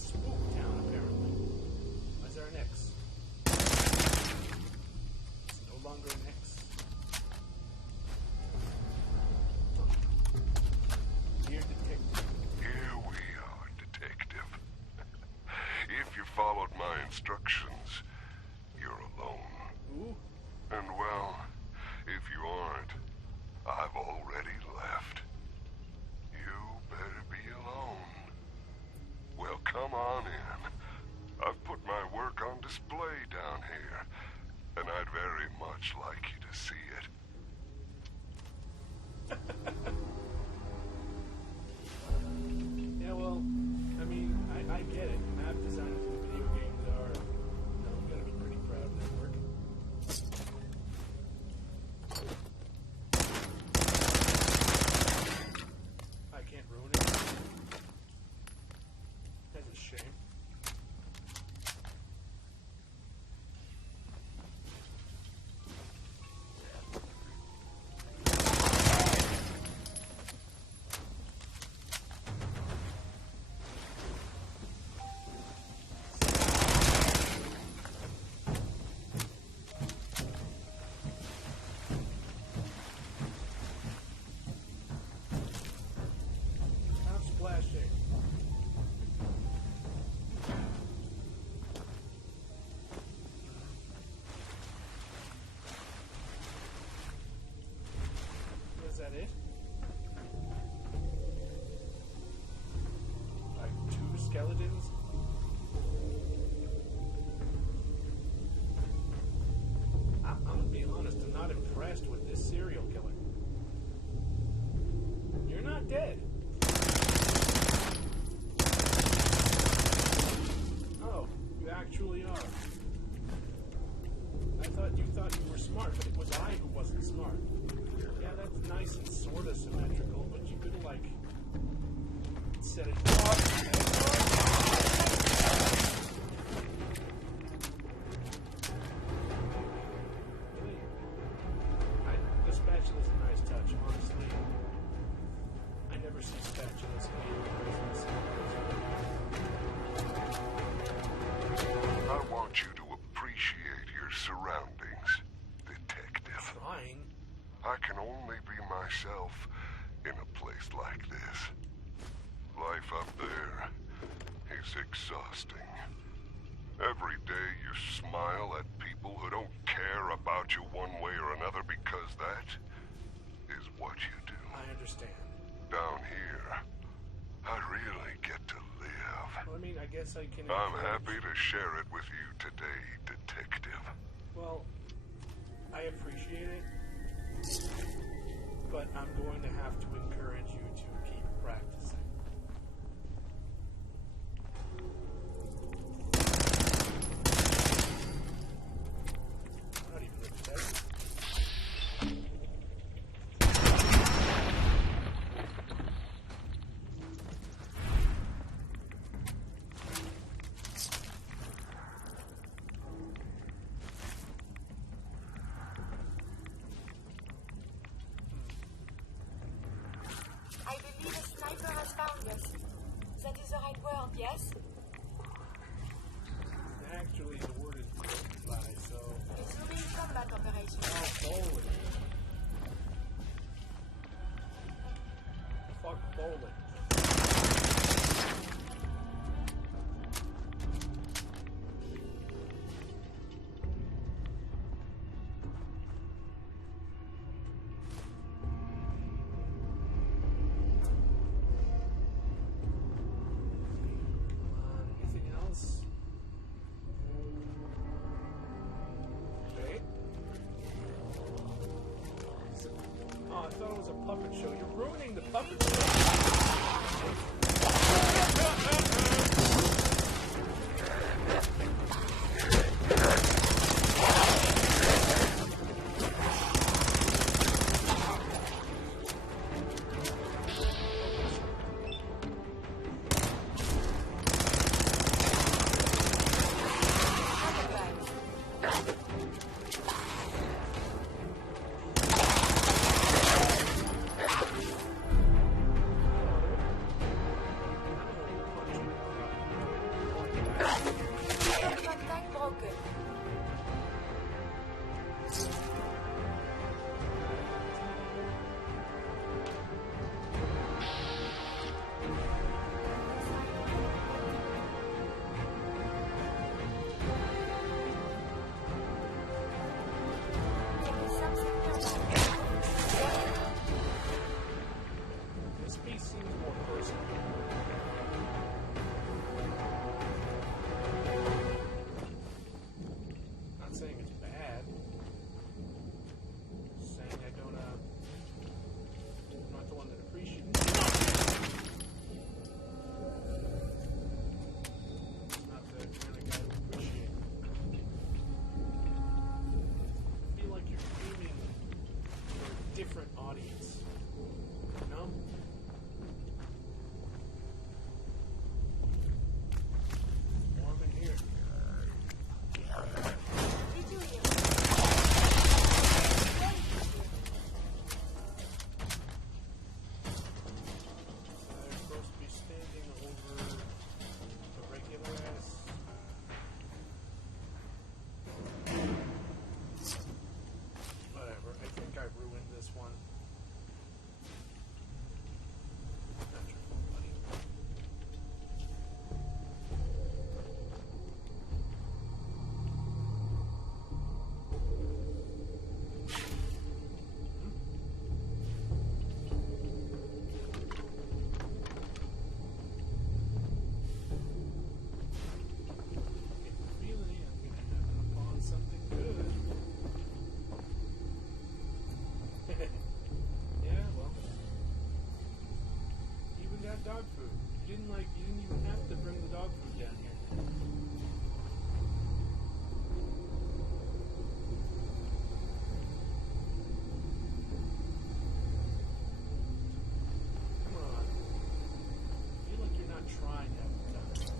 Spook Town, apparently. Why's there an X? It's no longer an X. Dear Detective. Here we are, Detective. If you followed my instructions, you're alone. Ooh. And well, if you aren't, I've already left. You better be alone. Well, come on in. I've put my work on display down here, and I'd very much like you to see it. Yeah, well, I mean, I get it. Map designers in video games are, you know, gotta be pretty proud of their work. I can't ruin it. That's a shame. Stop splashing. Was that it? Like 2 skeletons? I'm gonna be honest, I'm not impressed with this serial killer. You're not dead. Oh, you actually are. You thought you were smart, but it was I who wasn't smart. Yeah, that's nice and sort of symmetrical, but you could have, like, set it off. Really? The spatula's a nice touch, honestly. I never see spatulas in prisons. I want you to appreciate your surroundings, Detective. Trying. I can only be myself in a place like this. Life up there is exhausting. Every day you smile at people who don't care about you one way or another because that is what you do. I understand. Down here, I really get to live. Well, I mean, I guess I can... I'm encourage- happy to share it with you today, Detective. Well, I appreciate it, but I'm going to have to encourage you to keep practicing. I'm not even upset. I believe a sniper has found us. That is the right word, yes? Actually, the word is by, so... It's a real combat operation. Oh, bowling. Fuck bowling. Anything else? Okay. Oh, I thought it was a puppet show. You're ruining the puppet show. got dog food. You didn't even have to bring the dog food down here. Come on. I feel like you're not trying half the time.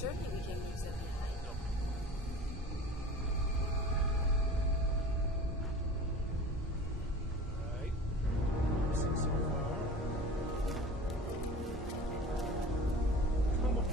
Surely we can leave them behind. Alright. So far. Come on.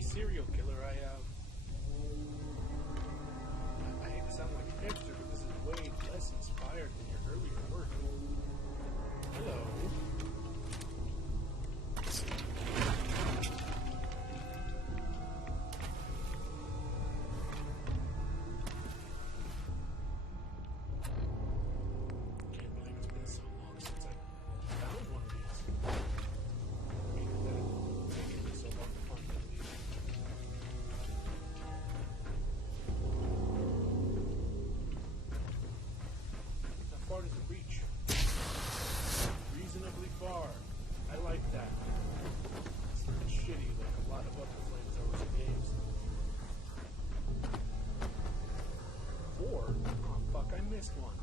Serial killer I hate to sound like an hipster, but this is way less inspired than your earlier work. Hello. Can't believe it's been so long since I found one of these. I mean, that it's taken me so long to find one of these. How far does it reach? Reasonably far. I like that. It's not shitty like a lot of other flamethrowers in games. 4? Oh fuck, I missed one.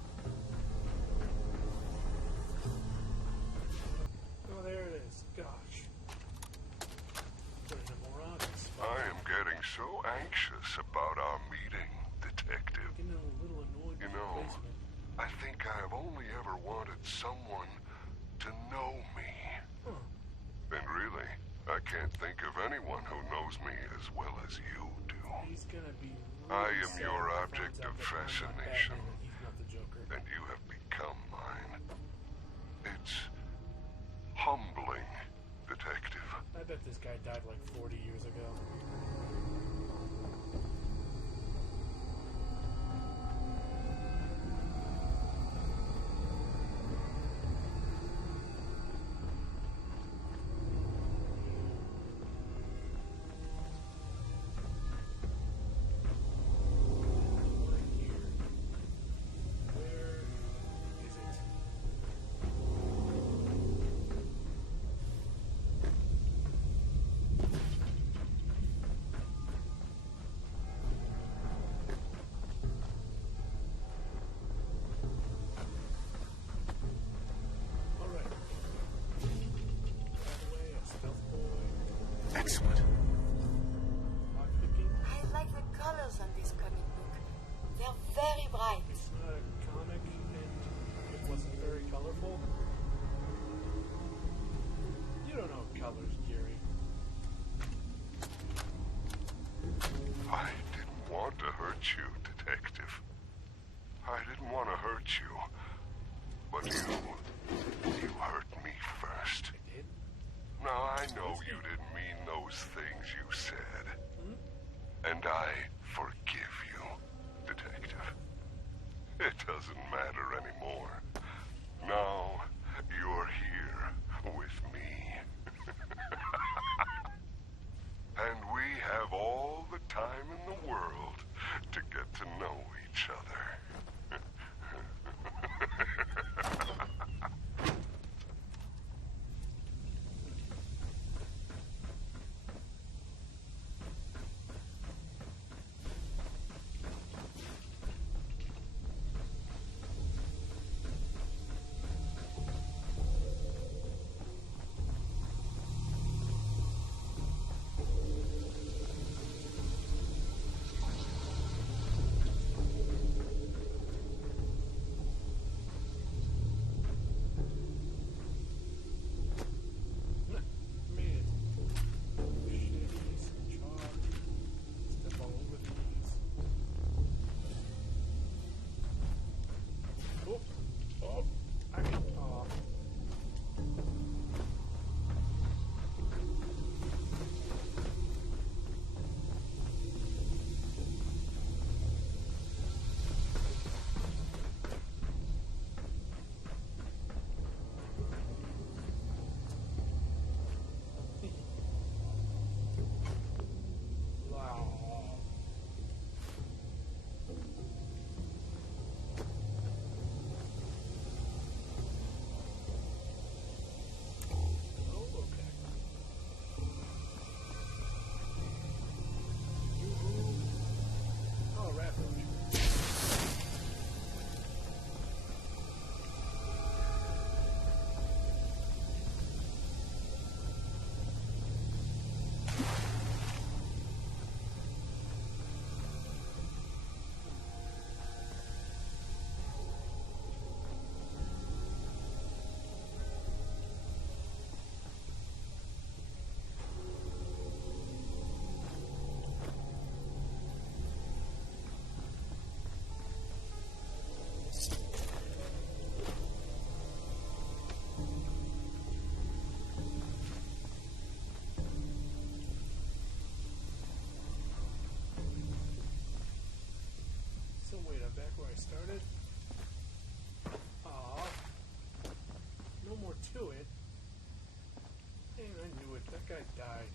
Oh, there it is. Gosh. Put in a more obvious spot. I am getting so anxious about our meeting, Detective. Getting a little annoyed You with know, the basement. I think I have only ever wanted someone to know me. Huh. And really, I can't think of anyone who knows me as well as you do. He's gonna be I really am sad your when he object finds out of that I'm not fascination. Batman and he's not the Joker. And you have become mine. It's humbling, Detective. I bet this guy died like 40 years ago. very bright. It's not a comic and it wasn't very colorful. You don't know colors, Gary. I didn't want to hurt you, Detective. I didn't want to hurt you. But you hurt me first. I did? Now, I know you didn't mean those things you said. And I forgive you, Detective. It doesn't matter anymore. Now, you're here with me. And we have all the time in the world to get to know each other. started. Aw. No more to it. Man, I knew it. That guy died.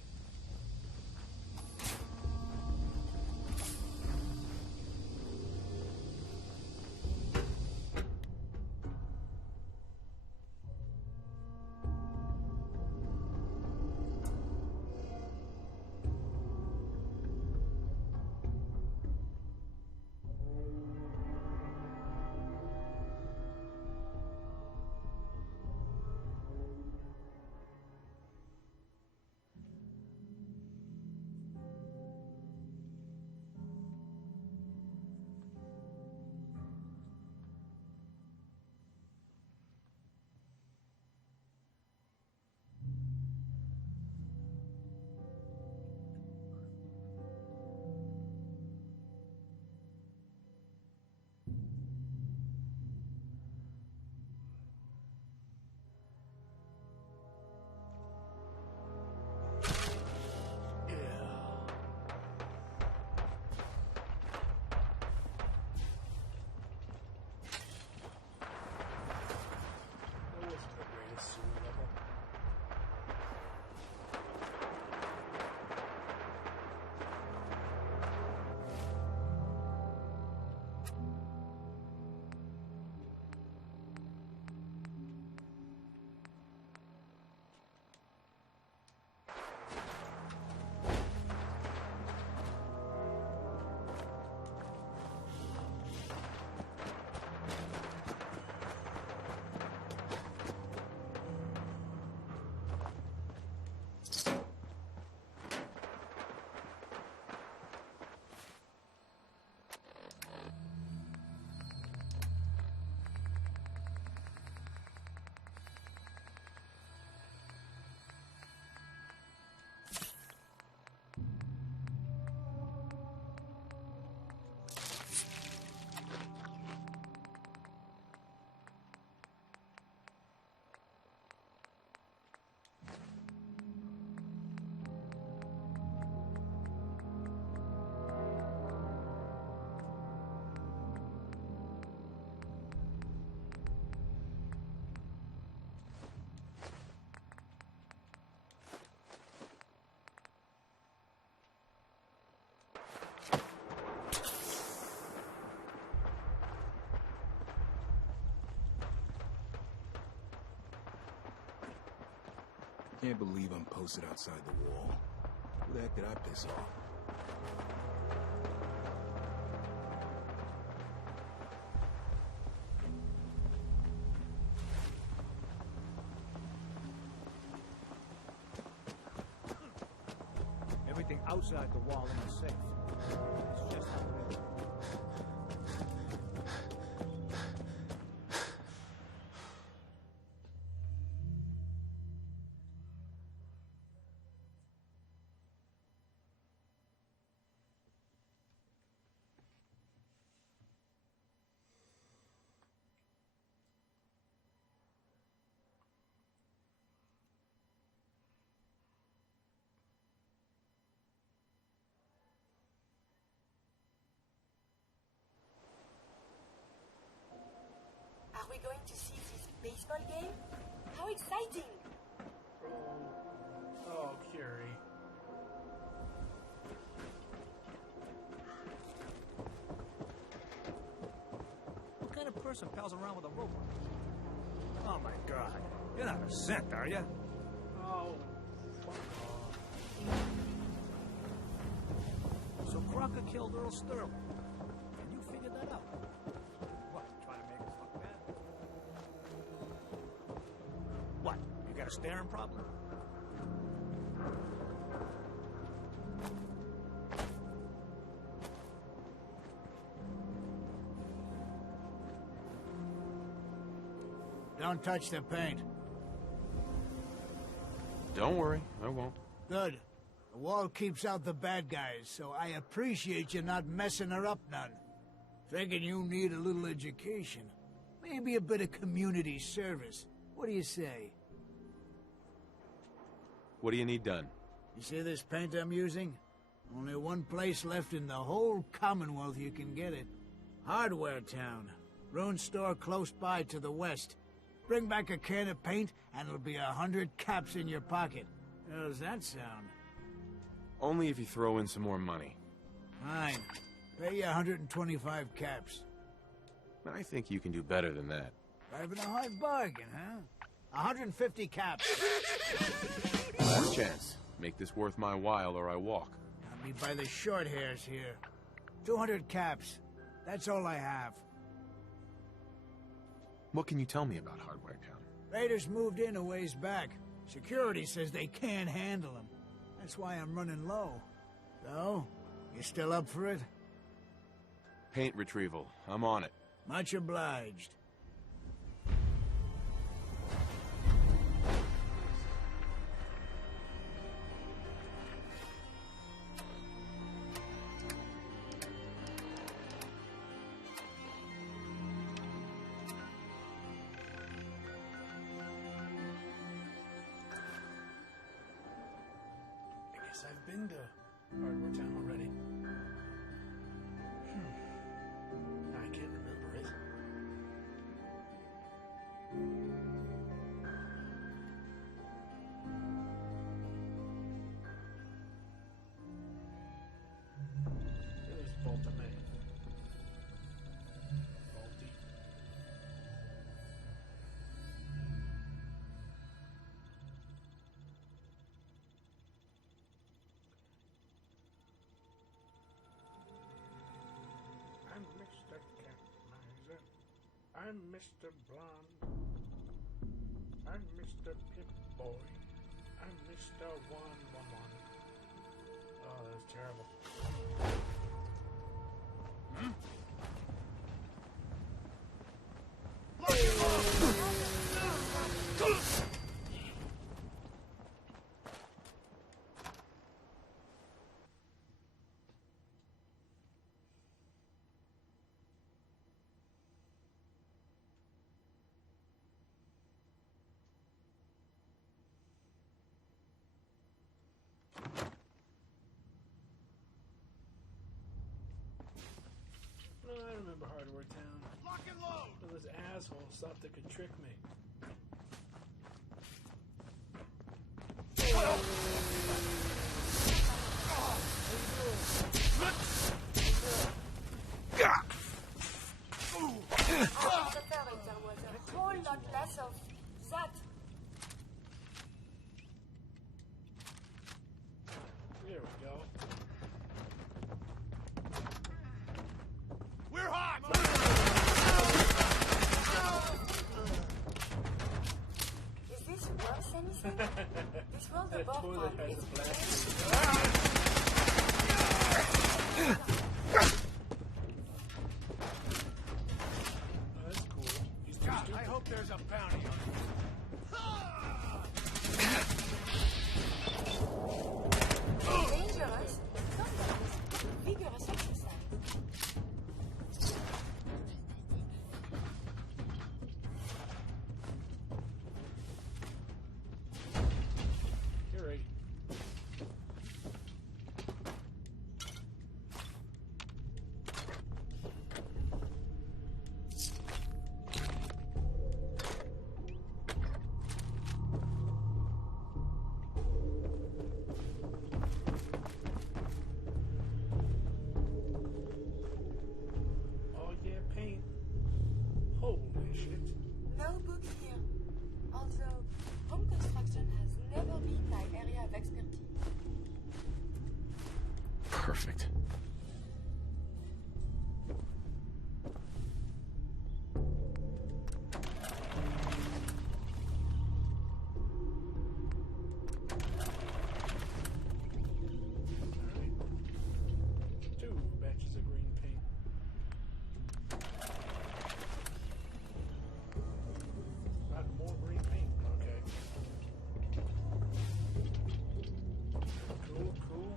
Can't believe I'm posted outside the wall. Who the heck did I piss off? Everything outside the wall is safe. It's just how it is. Are we going to see this baseball game? How exciting! Oh, Curie. What kind of person pals around with a robot? Oh my god. You're not a synth, are you? Oh, fuck off. So Crocker killed Earl Sterling. And you figured that out. What, trying to make us look bad? What, you got a staring problem? Don't touch the paint. Don't worry, I won't. Good. The wall keeps out the bad guys, so I appreciate you not messing her up none. Thinking you need a little education. Maybe a bit of community service. What do you say? What do you need done? You see this paint I'm using? Only one place left in the whole Commonwealth you can get it. Hardware Town. Ruin store close by to the west. Bring back a can of paint, and it'll be 100 caps in your pocket. How does that sound? Only if you throw in some more money. Fine. Pay you 125 caps. I think you can do better than that. Driving a hard bargain, huh? 150 caps. Last chance. Make this worth my while or I walk. Got me by the short hairs here. 200 caps. That's all I have. What can you tell me about Hardware Town? Raiders moved in a ways back. Security says they can't handle them. That's why I'm running low. So, you still up for it? Paint retrieval. I'm on it. Much obliged. I've been to Hardware Town already. I can't remember it. It was Baltimore. Balti. I'm Mr. Catmiser. I'm Mr. Blonde. I'm Mr. Pip-Boy. I'm Mr. 111. Oh, that was terrible. No, I remember Hardware Town. Lock and load! Those assholes thought they could trick me. I prefer it there was a whole lot less of that. the That board toilet pump has is a blast. Oh, that's cool. He's too God, stupid. I hope there's a bounty on it. dangerous. Sometimes vigorous exercise. You're right. Oh yeah, paint. Holy shit. No books here. Although home construction has never been my area of expertise. Perfect. Alright. 2 batches of green paint. Got more green paint. Okay. Cool, cool.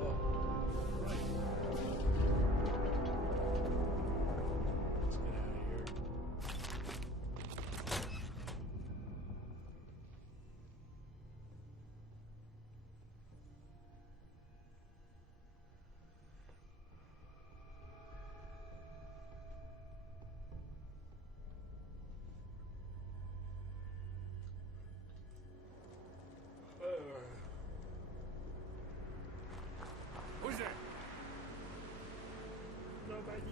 Oh, right. Let's get out of here. Who's there? Nobody.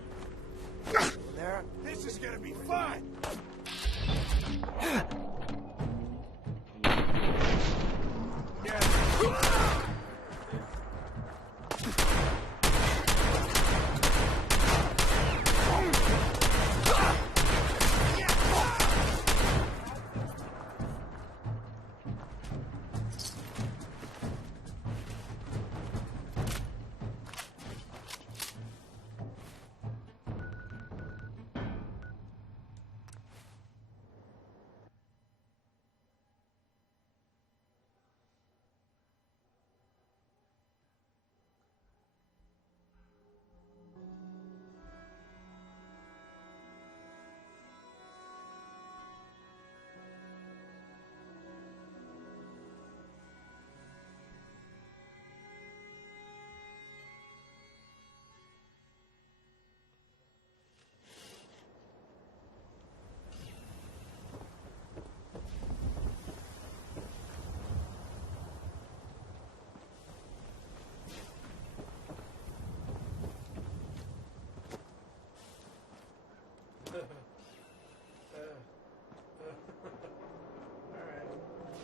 There. This is gonna be fun. Yeah.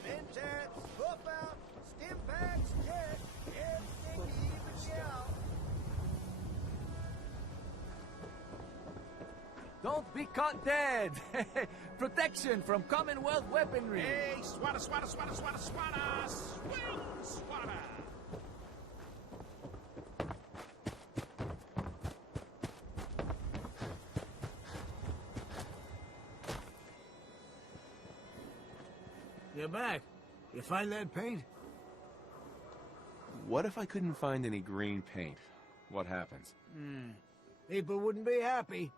Mentats, hoof out, stim packs, check. Everything to even shout. Don't be caught dead! Protection from Commonwealth weaponry! Hey, swata, swata, swata, swata, swata! Swing, swata! You're back. You find that paint? What if I couldn't find any green paint? What happens? People wouldn't be happy.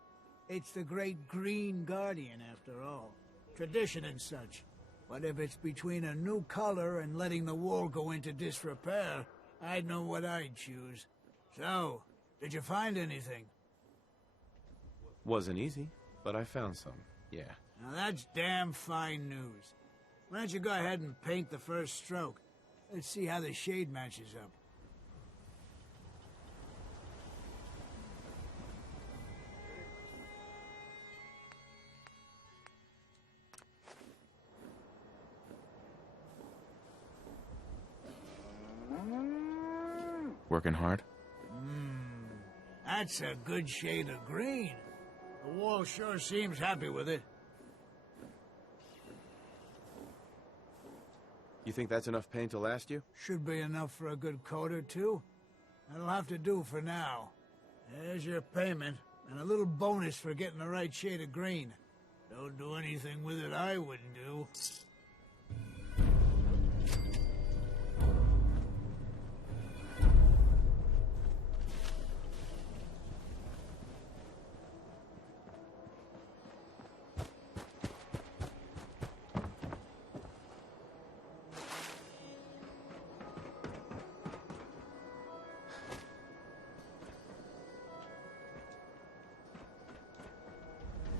It's the great Green Guardian, after all. Tradition and such. But if it's between a new color and letting the wall go into disrepair, I'd know what I'd choose. So, did you find anything? Wasn't easy, but I found some. Yeah. Now that's damn fine news. Why don't you go ahead and paint the first stroke? Let's see how the shade matches up. Working hard? That's a good shade of green. The wall sure seems happy with it. You think that's enough paint to last you? Should be enough for a good coat or two. That'll have to do for now. There's your payment, and a little bonus for getting the right shade of green. Don't do anything with it I wouldn't do.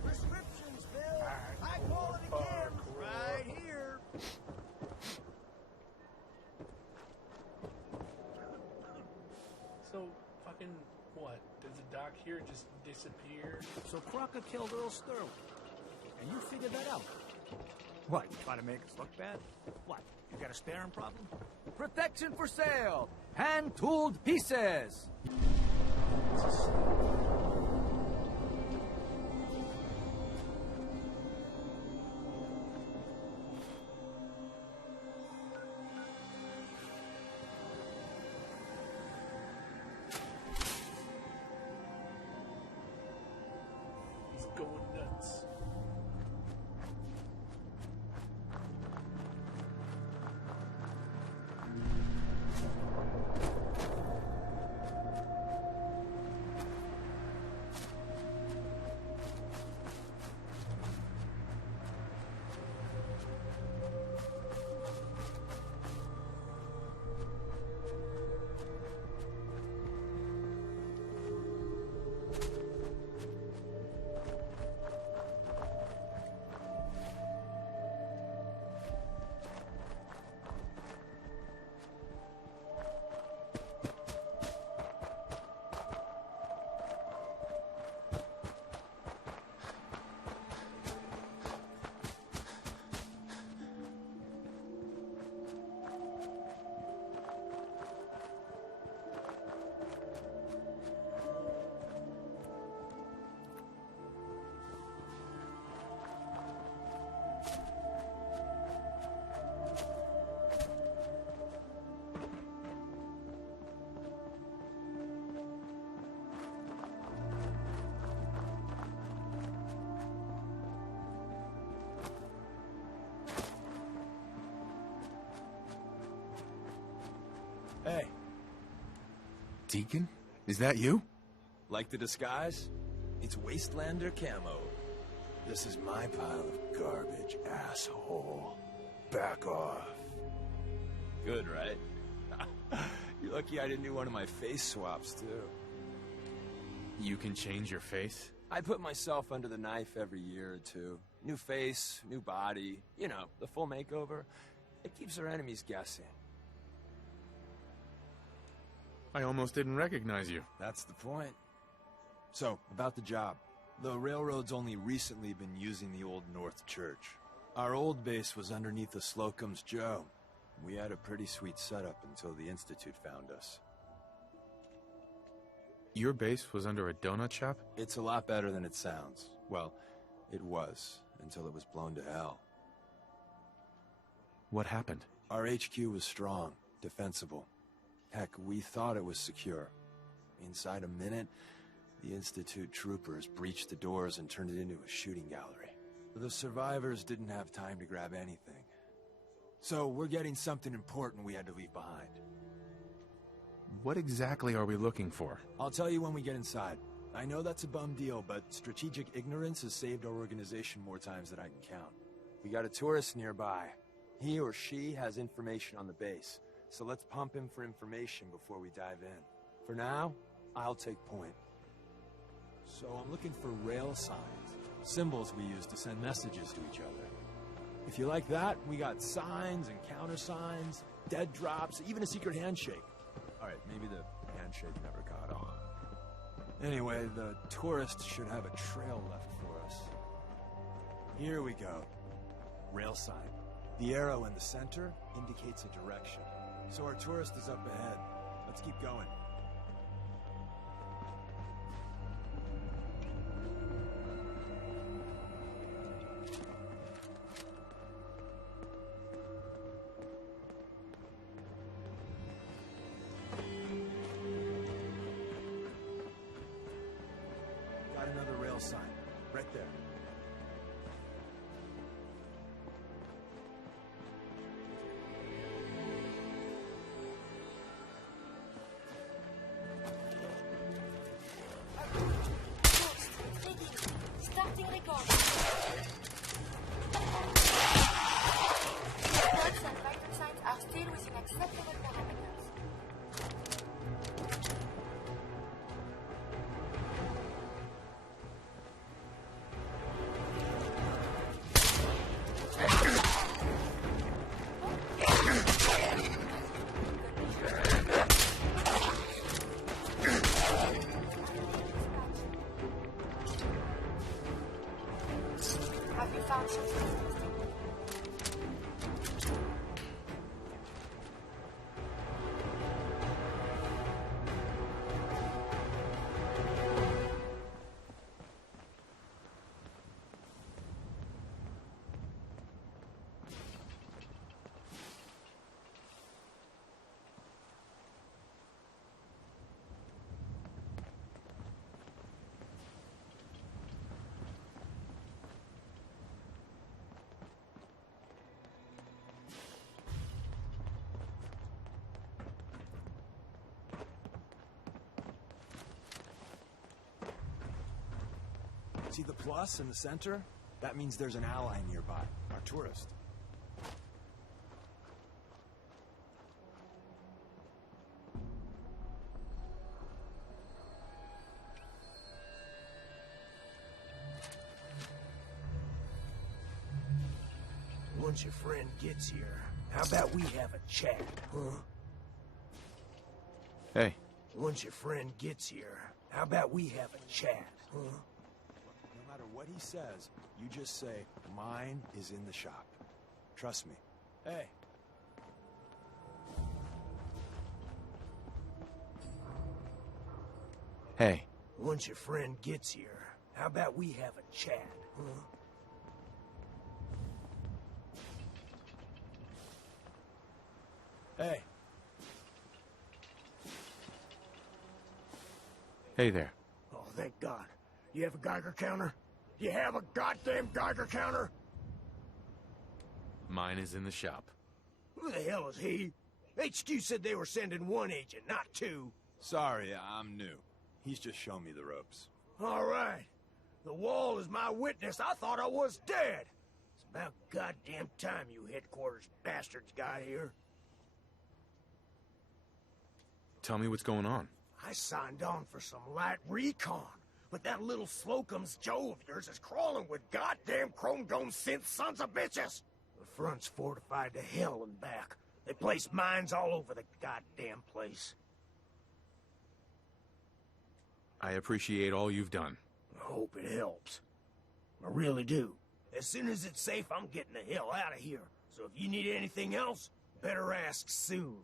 Prescriptions, Bill. High quality cams right here. So, fucking what? Did the doc here just disappear? So Crocker killed Earl Sterling. And you figured that out. What, you trying to make us look bad? What, you got a staring problem? Protection for sale! Hand-tooled pieces! He's going nuts. Hey, Deacon? Is that you? like the disguise? It's Wastelander camo. This is my pile of garbage, asshole. Back off. Good, right? You're lucky I didn't do one of my face swaps, too. You can change your face? I put myself under the knife every year or two. New face, new body. You know, the full makeover. It keeps our enemies guessing. I almost didn't recognize you. That's the point. So, about the job. The railroad's only recently been using the Old North Church. Our old base was underneath the Slocum's Joe. We had a pretty sweet setup until the Institute found us. Your base was under a donut shop? It's a lot better than it sounds. Well, it was, until it was blown to hell. What happened? Our HQ was strong, defensible. Heck, we thought it was secure. Inside a minute, the Institute troopers breached the doors and turned it into a shooting gallery. The survivors didn't have time to grab anything. So we're getting something important we had to leave behind. What exactly are we looking for? I'll tell you when we get inside. I know that's a bum deal, but strategic ignorance has saved our organization more times than I can count. We got a tourist nearby. He or she has information on the base, so let's pump him for information before we dive in. For now, I'll take point. So I'm looking for rail signs, symbols we use to send messages to each other. If you like that, we got signs and countersigns, dead drops, even a secret handshake. Alright, maybe the handshake never caught on. Anyway, the tourist should have a trail left for us. Here we go. Rail sign. The arrow in the center indicates a direction. So our tourist is up ahead. Let's keep going. there. Ghost, digging, starting record. Reports and vital signs are still within acceptable parameters. Have you found something? See the plus in the center? That means there's an ally nearby, our tourist. Once your friend gets here, how about we have a chat, huh? Hey, Once your friend gets here, how about we have a chat, huh? No matter what he says, you just say, mine is in the shop. Trust me. Hey. hey, Once your friend gets here, how about we have a chat, huh? Hey. hey there. Oh, thank God. You have a Geiger counter? You have a goddamn Geiger counter? Mine is in the shop. Who the hell is he? HQ said they were sending one agent, not two. Sorry, I'm new. He's just shown me the ropes. All right. The wall is my witness. I thought I was dead. It's about goddamn time you headquarters bastards got here. Tell me what's going on. I signed on for some light recon, but that little Slocum's Joe of yours is crawling with goddamn chrome dome synth sons of bitches. The front's fortified to hell and back. They placed mines all over the goddamn place. I appreciate all you've done. I hope it helps. I really do. As soon as it's safe, I'm getting the hell out of here. So if you need anything else, better ask soon.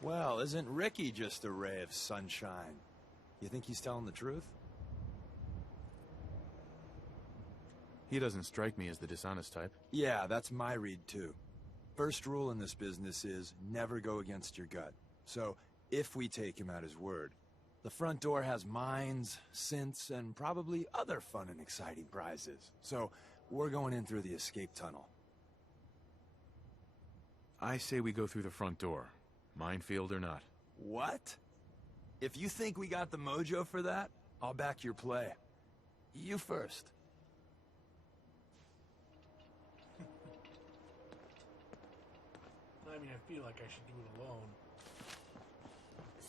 Well, isn't Ricky just a ray of sunshine? You think he's telling the truth? He doesn't strike me as the dishonest type. Yeah, that's my read too. First rule in this business is never go against your gut. So, if we take him at his word, the front door has mines, synths, and probably other fun and exciting prizes. So, we're going in through the escape tunnel. I say we go through the front door. Minefield or not. What? If you think we got the mojo for that, I'll back your play. You first. I mean, I feel like I should do it alone.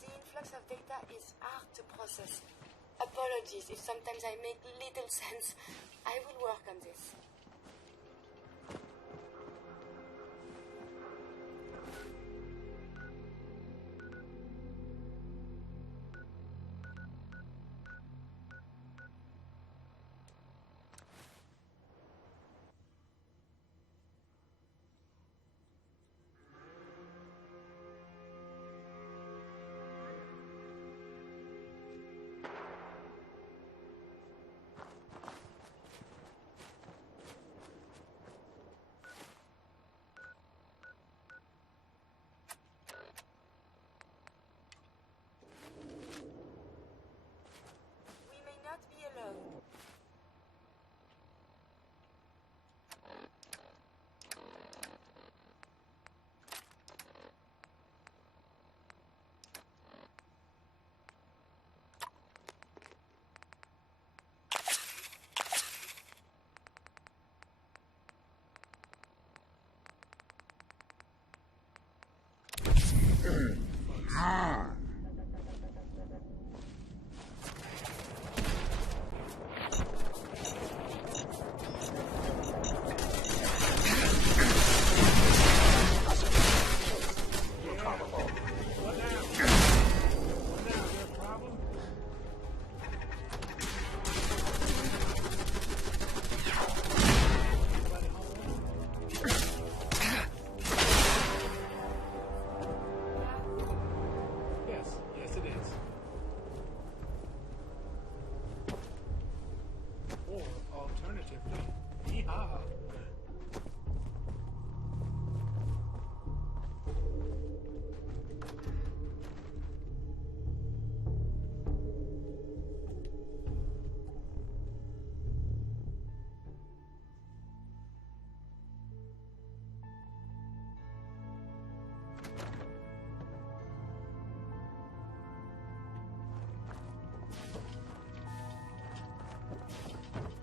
The influx of data is hard to process. Apologies if sometimes I make little sense. I will work on this.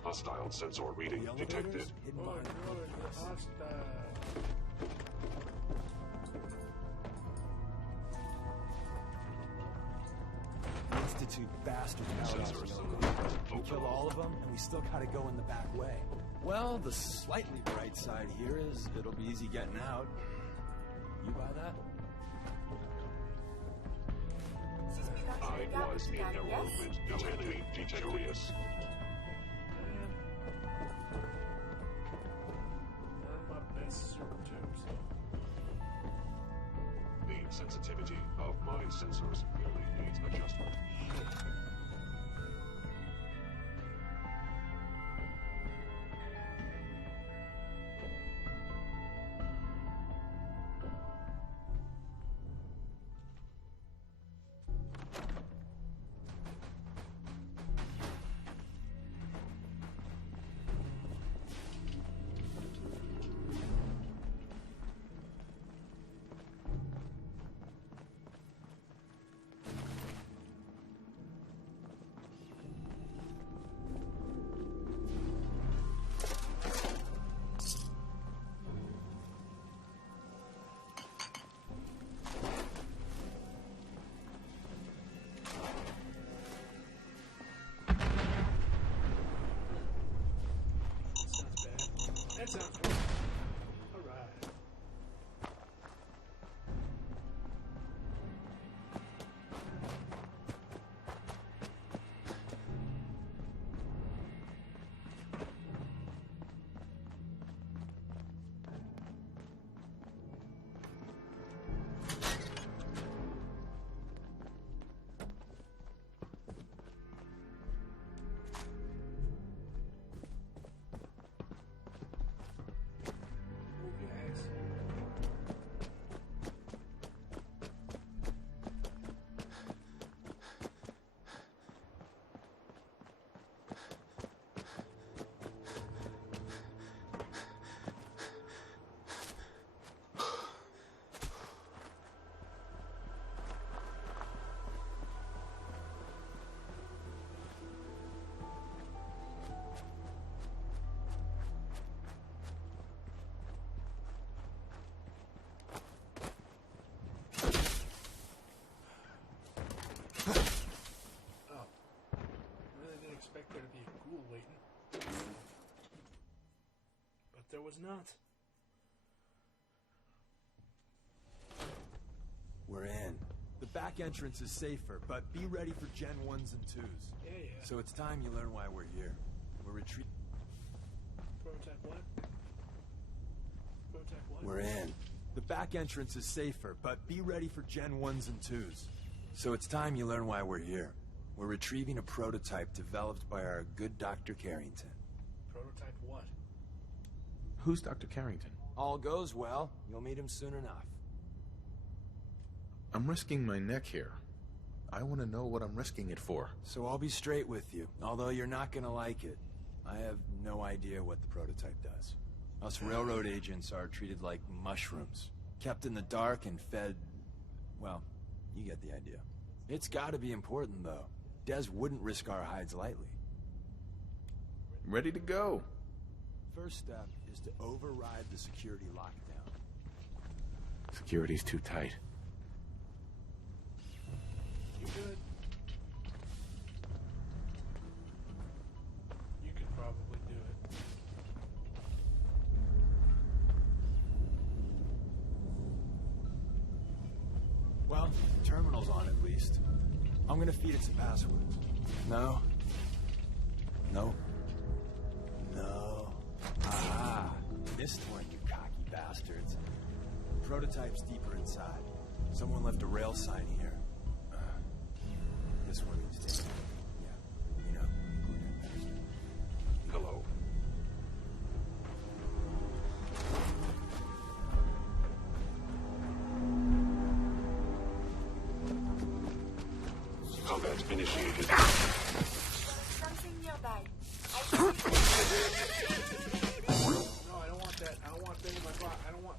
Hostile sensor reading detected. Institute bastards Sensors. We kill all of them, and we still gotta go in the back way. Well, the slightly bright side here is it'll be easy getting out. You buy that? I was in a room with Detective Detectorius. The sensitivity of my sensors really needs adjustment. That sounds good. All right. Expect there to be a ghoul waiting. But there was not. We're in. The back entrance is safer, but be ready for Gen 1s and 2s. Yeah. So it's time you learn why we're here. We're retreating. Prototype what? Prototype what? We're in. The back entrance is safer, but be ready for Gen 1s and 2s. So it's time you learn why we're here. We're retrieving a prototype developed by our good Dr. Carrington. Prototype what? Who's Dr. Carrington? All goes well, you'll meet him soon enough. I'm risking my neck here. I want to know what I'm risking it for. So I'll be straight with you, although you're not gonna like it. I have no idea what the prototype does. Us railroad agents are treated like mushrooms. Kept in the dark and fed... well, you get the idea. It's gotta be important, though. Des wouldn't risk our hides lightly. Ready to go. First step is to override the security lockdown. Security's too tight. Well, the terminal's on at least. I'm gonna feed it some password. No. No. No. Ah, missed one, you cocky bastards. Prototype's deeper inside. Someone left a rail sign here. This one needs to... Yeah, you know, who that bastard. Hello. Combat initiated. Something nearby. No, I don't want that. I don't want that in my box. I don't want.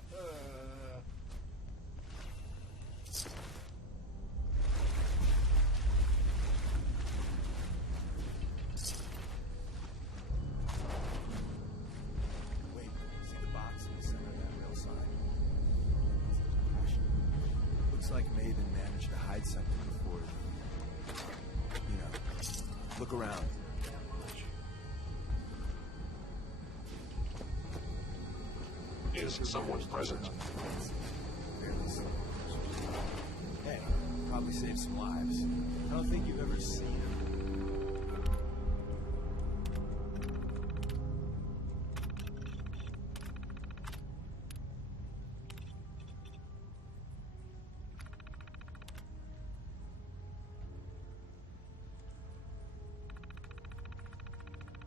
Wait, see the box in the center of that rail sign? Looks like Maven managed to hide something before. You know, look around. Is someone present? Hey, probably saved some lives. I don't think you've ever seen him.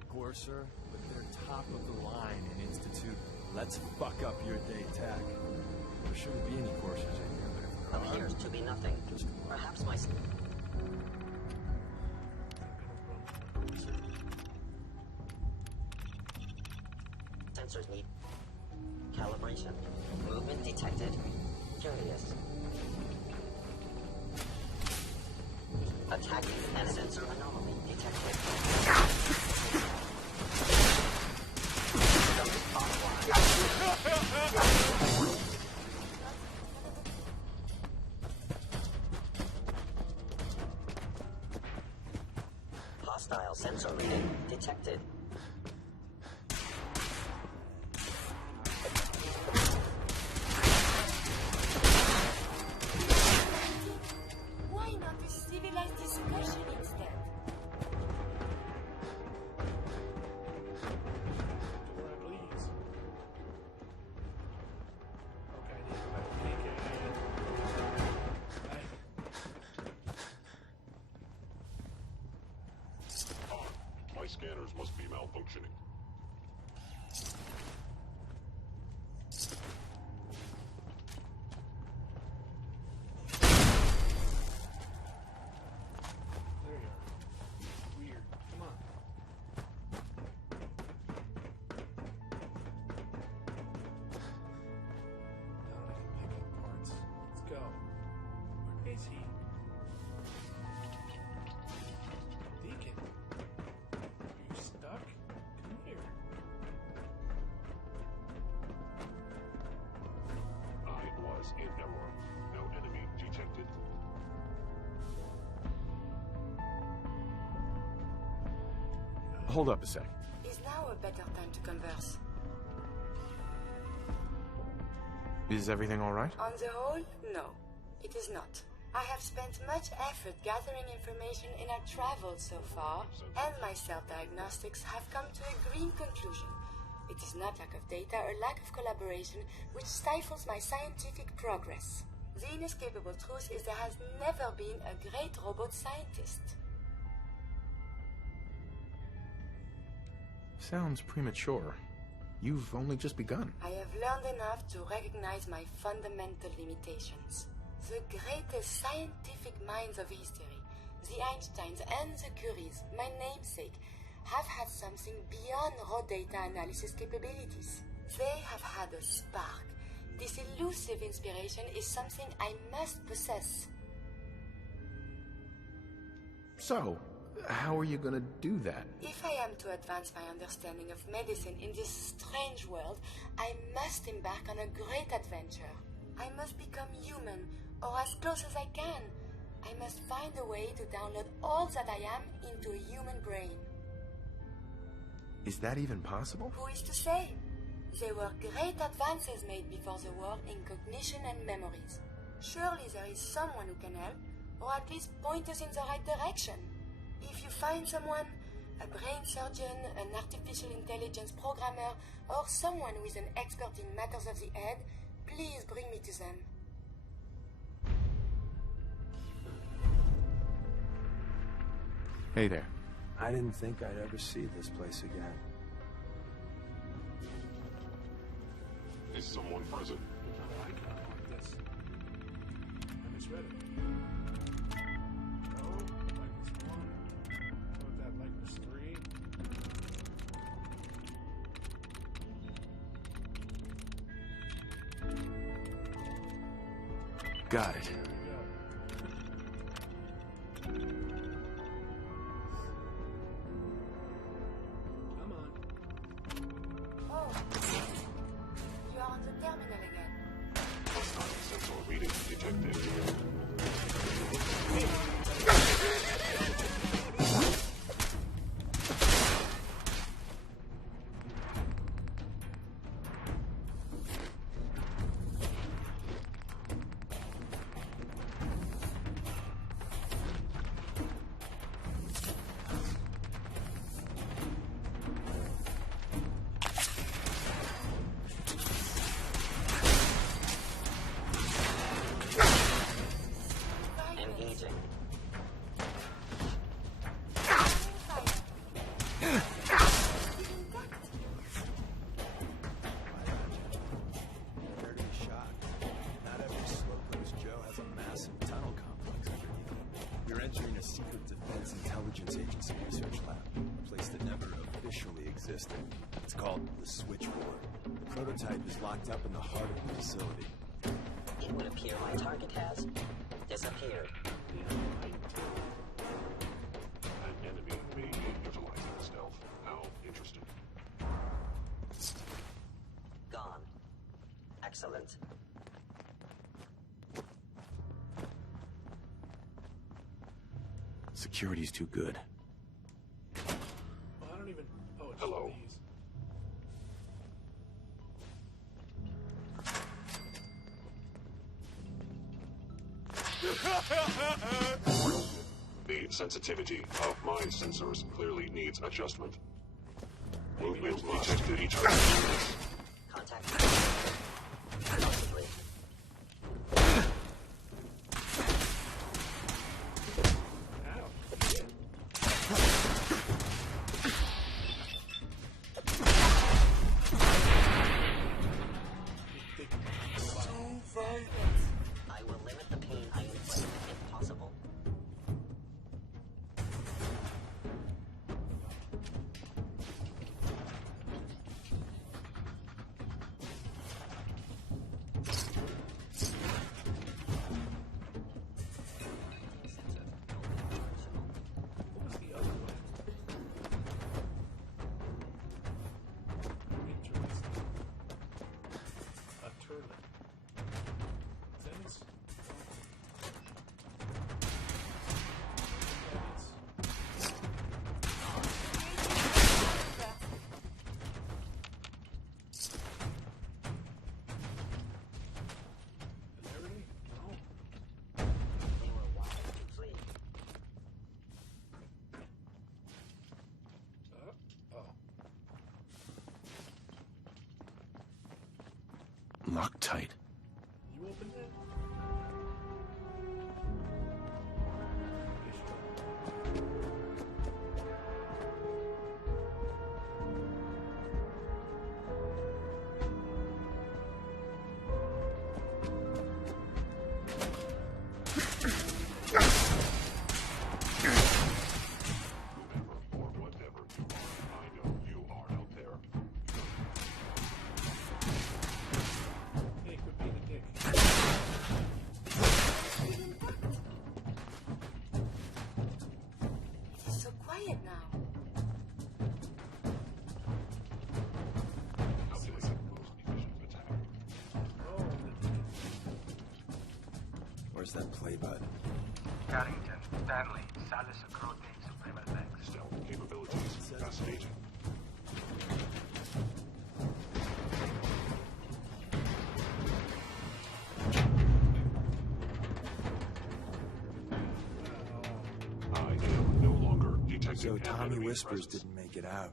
Courser, but they're top of the line in Institute. Let's fuck up your day tech. There shouldn't be any coursers in here, but if there Appears to be nothing. Perhaps my... Sensors need calibration. Movement detected. Curious. Attack and sensor anomaly detected. Hostile sensor reading detected. Why not a civilized discussion instead? Dora, please. Okay, I need to have a peek My scanners must be malfunctioning. There you are. Weird. Come on. Now I can pick up parts. Let's go. Where is he? Deacon. Are you stuck? Come here. I was in error. No enemy detected. Hold up a sec. Is now a better time to converse? Is everything all right? On the whole, no. It is not. I have spent much effort gathering information in our travels so far, and my self-diagnostics have come to a green conclusion. It is not lack of data or lack of collaboration which stifles my scientific progress. The inescapable truth is there has never been a great robot scientist. Sounds premature. You've only just begun. I have learned enough to recognize my fundamental limitations. The greatest scientific minds of history, the Einsteins and the Curies, my namesake, have had something beyond raw data analysis capabilities. They have had a spark. This elusive inspiration is something I must possess. So, how are you gonna do that? If I am to advance my understanding of medicine in this strange world, I must embark on a great adventure. I must become human, or as close as I can. I must find a way to download all that I am into a human brain. Is that even possible? Who is to say? There were great advances made before the war in cognition and memories. Surely there is someone who can help, or at least point us in the right direction. If you find someone, a brain surgeon, an artificial intelligence programmer, or someone who is an expert in matters of the head, please bring me to them. Hey there. I didn't think I'd ever see this place again. Is someone present? I kind of like this. I misread it. Oh, Likeness 1. What about that? Likeness 3? Got it. There we go. Come on. Oh, you are on the terminal again. Hostile sensor reading detected. Engaging. Prepare to be shocked. Not every slow-nosed Joe has a massive tunnel complex underneath him. We're entering a secret defense intelligence agency research lab, a place that never officially existed. It's called the Switchboard. The prototype is locked up in the heart of the facility. It would appear my target has disappeared. An enemy may be utilizing stealth. How interesting. Gone. Excellent. Security's too good. Well, I don't even... Oh, it's Hello. these. The sensitivity of my sensors clearly needs adjustment. Movement detected each other. Contact. Possibly. I will limit the pain I inflict if possible. What was the other one? Interesting. A turlet. Is that his? Hilarity? No. They were wild to flee. Oh. Loctite. You opened it? Okay, sure. Or whatever you are, I know you are out there. Hey, quit being a dick. It's so quiet now. Calculating most efficient attack. Oh, Where's that play button? Carrington, Stanley, Salis Acrote, Suprema Thanks. Stealth capabilities fascinating. So Tommy Whispers didn't make it out.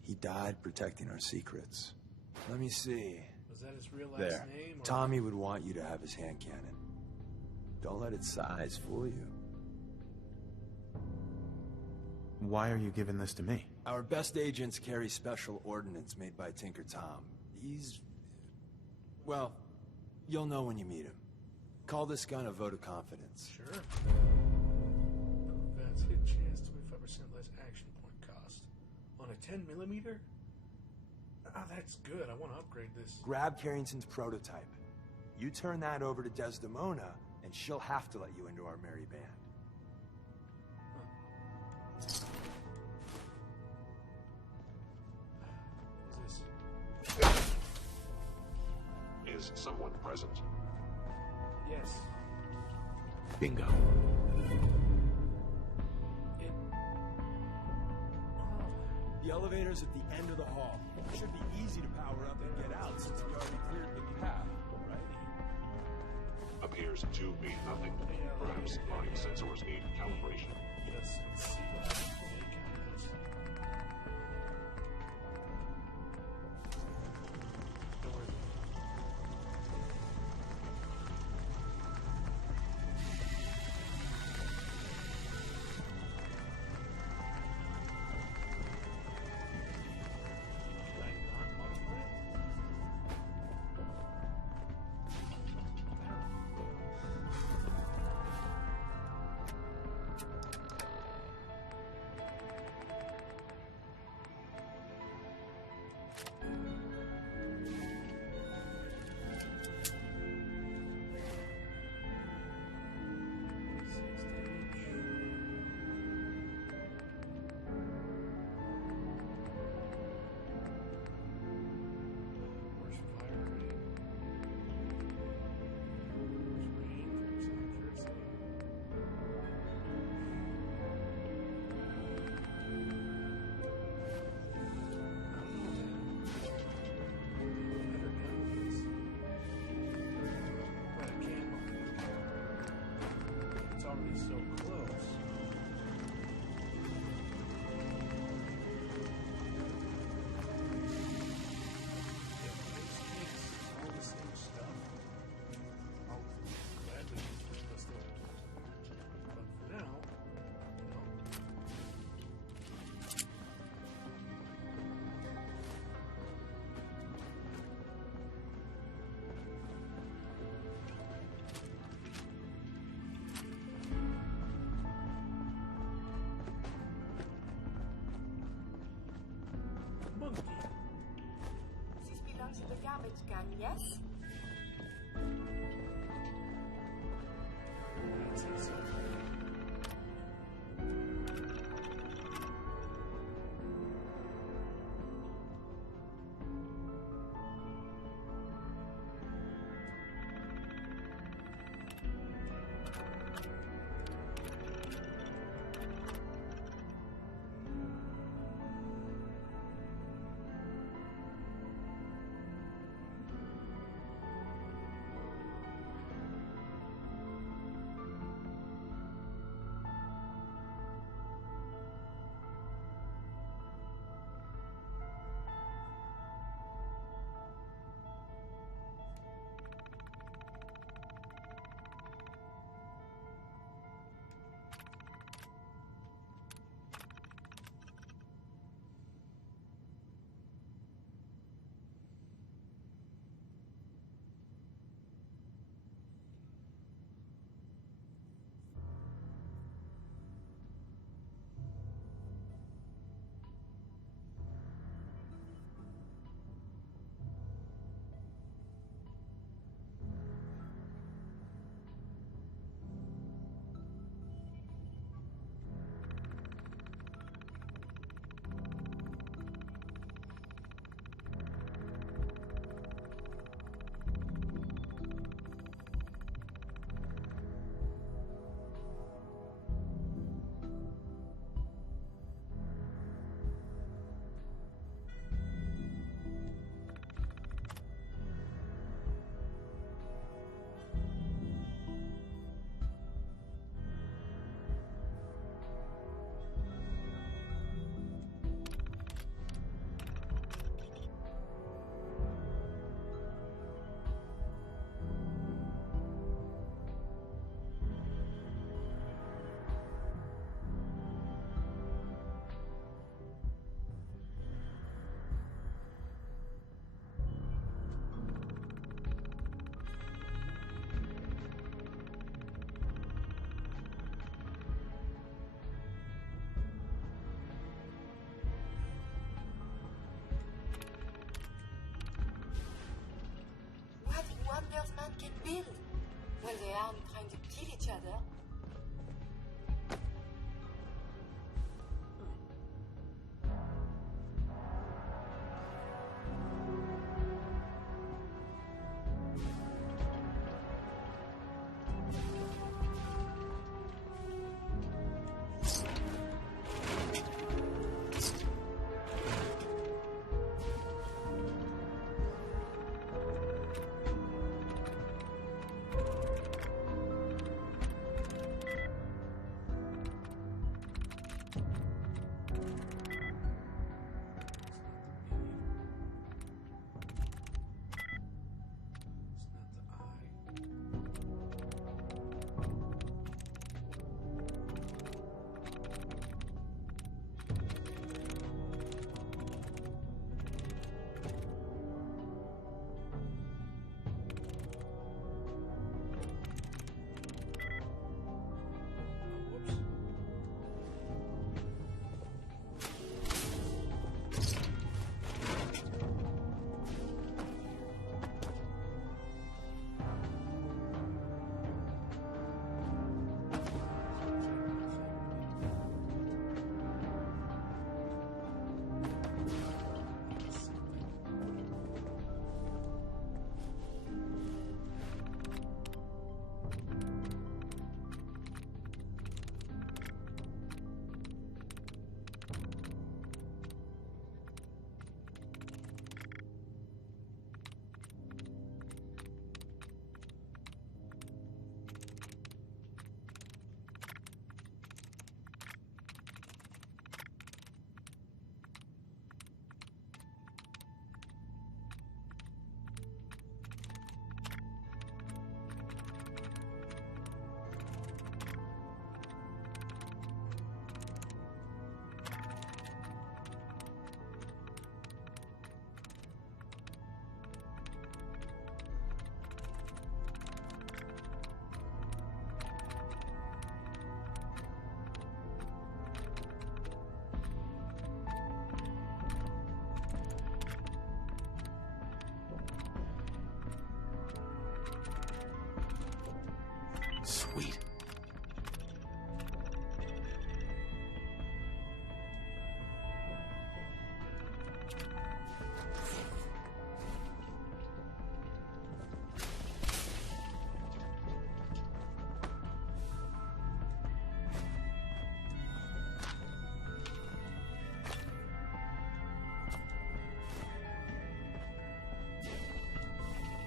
He died protecting our secrets. Let me see. Was that his real last There. name? Or... Tommy would want you to have his hand cannon. Don't let its size fool you. Why are you giving this to me? Our best agents carry special ordnance made by Tinker Tom. He's... well, you'll know when you meet him. Call this gun a vote of confidence. Sure. Prevents hit chance, 25% less action point cost. On a 10mm? Ah, that's good. I want to upgrade this. Grab Carrington's prototype. You turn that over to Desdemona, and she'll have to let you into our merry band. Is someone present? Yes. Bingo. The elevator's at the end of the hall. Should be easy to power up and get out since we already cleared the path, right? Appears to be nothing. Perhaps my sensors need calibration. Yes, let's see what I can make out of this. Door. Can I not modify it? Where's fire rate? Where's range? Where's accuracy? It's already so close. All the same stuff. I'll gladly use this stuff. But for now, no. Monkey. This belongs in the garbage can, yes? I'd say so. when they aren't trying to kill each other. Sweet.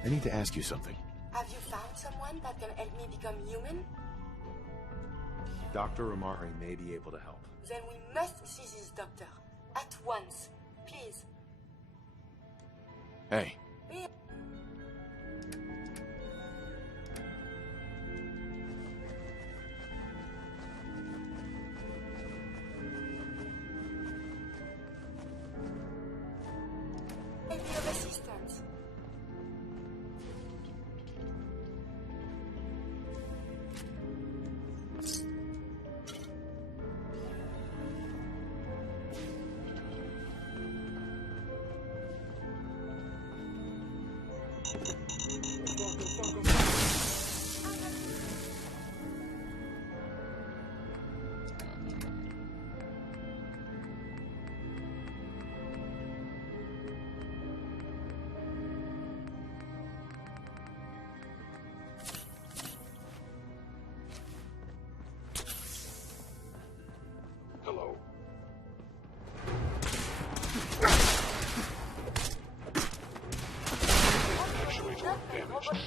I need to ask you something. Have you found someone that can help me become human? Dr. Amari may be able to help. Then we must see this doctor. At once. Please. Hey. Me- I need your assistance. Hello. Actuator damaged.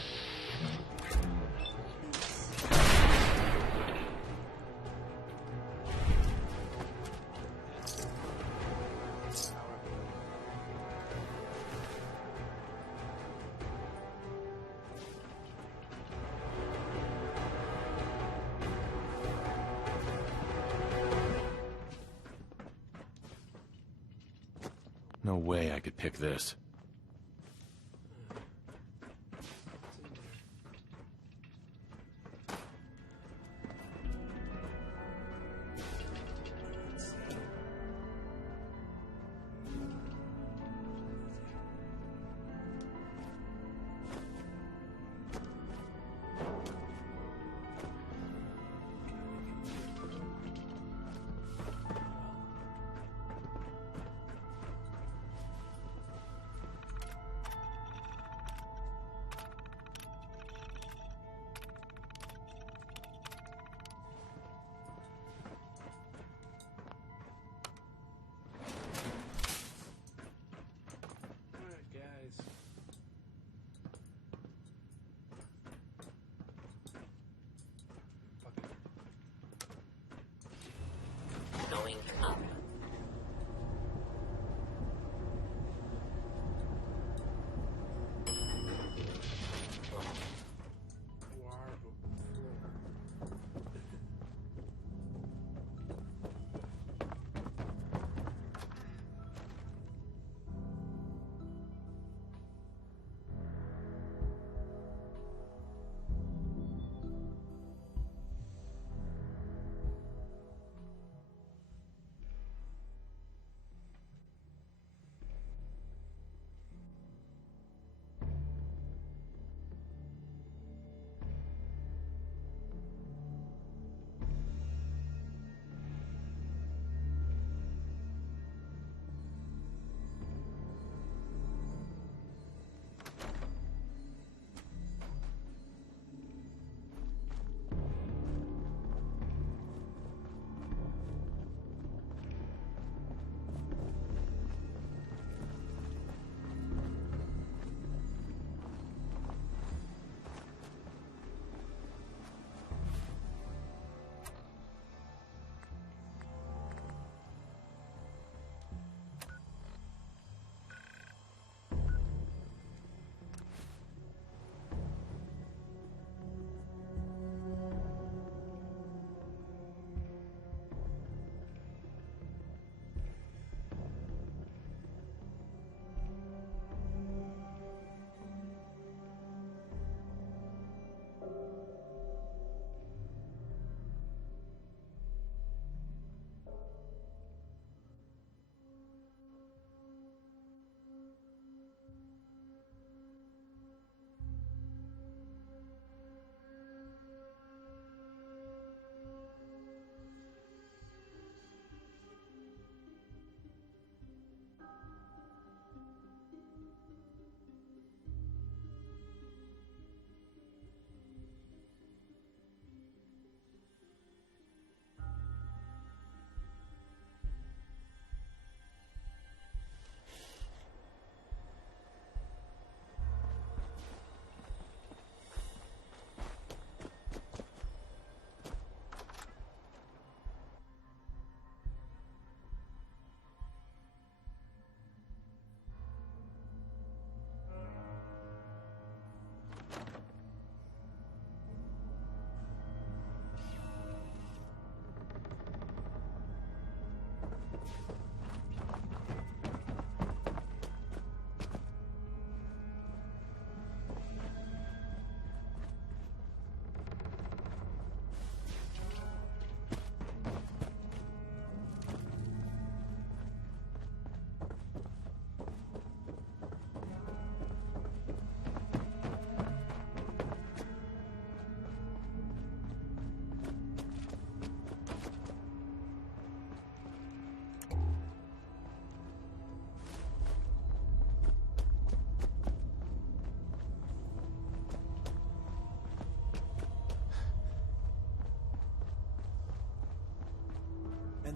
No way I could pick this.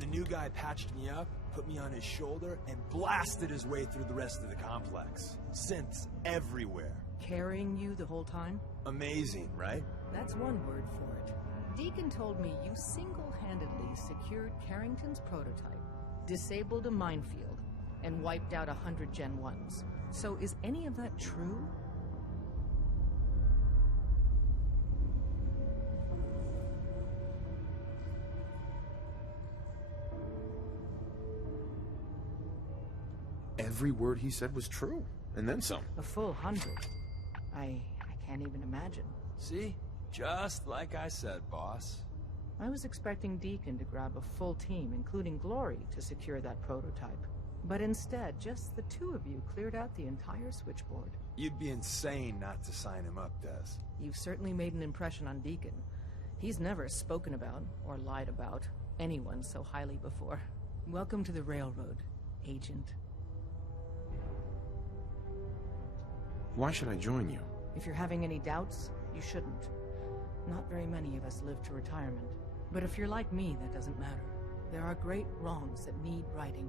the new guy patched me up, put me on his shoulder, and blasted his way through the rest of the complex. Synths everywhere. Carrying you the whole time? Amazing, right? That's one word for it. Deacon told me you single-handedly secured Carrington's prototype, disabled a minefield, and wiped out 100 Gen 1s. So is any of that true? Every word he said was true, and then some. A full 100. I can't even imagine. See? Just like I said, boss. I was expecting Deacon to grab a full team, including Glory, to secure that prototype. But instead, just the two of you cleared out the entire switchboard. You'd be insane not to sign him up, Des. You've certainly made an impression on Deacon. He's never spoken about, or lied about, anyone so highly before. Welcome to the Railroad, Agent. Why should I join you? If you're having any doubts, you shouldn't. Not very many of us live to retirement. But if you're like me, that doesn't matter. There are great wrongs that need righting.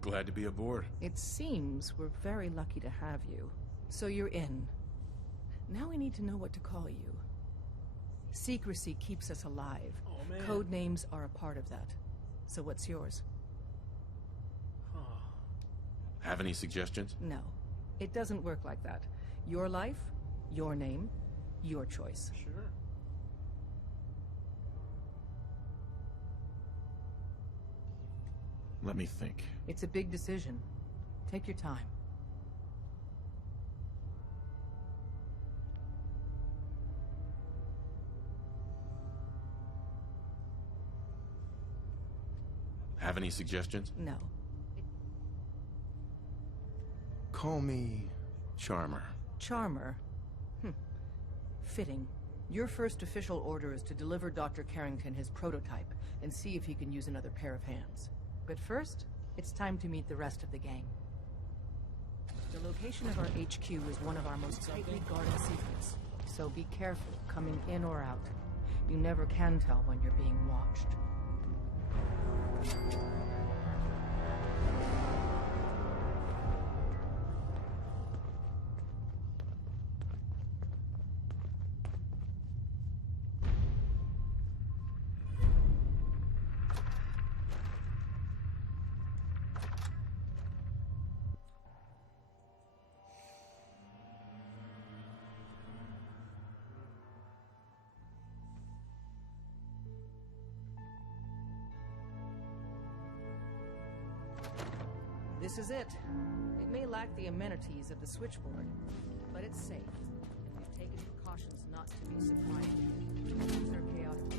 Glad to be aboard. It seems we're very lucky to have you. So you're in. Now we need to know what to call you. Secrecy keeps us alive. Oh, man. Code names are a part of that. So what's yours? Have any suggestions? No. It doesn't work like that. Your life, your name, your choice. Sure. Let me think. It's a big decision. Take your time. Have any suggestions? No. Call me Charmer. Charmer? Fitting. Your first official order is to deliver Dr. Carrington his prototype and see if he can use another pair of hands. But first, it's time to meet the rest of the gang. The location of our HQ is one of our most tightly guarded secrets, so be careful coming in or out. You never can tell when you're being watched. This is it. It may lack the amenities of the switchboard, but it's safe. And we've taken precautions not to be surprised. Things are chaotic now,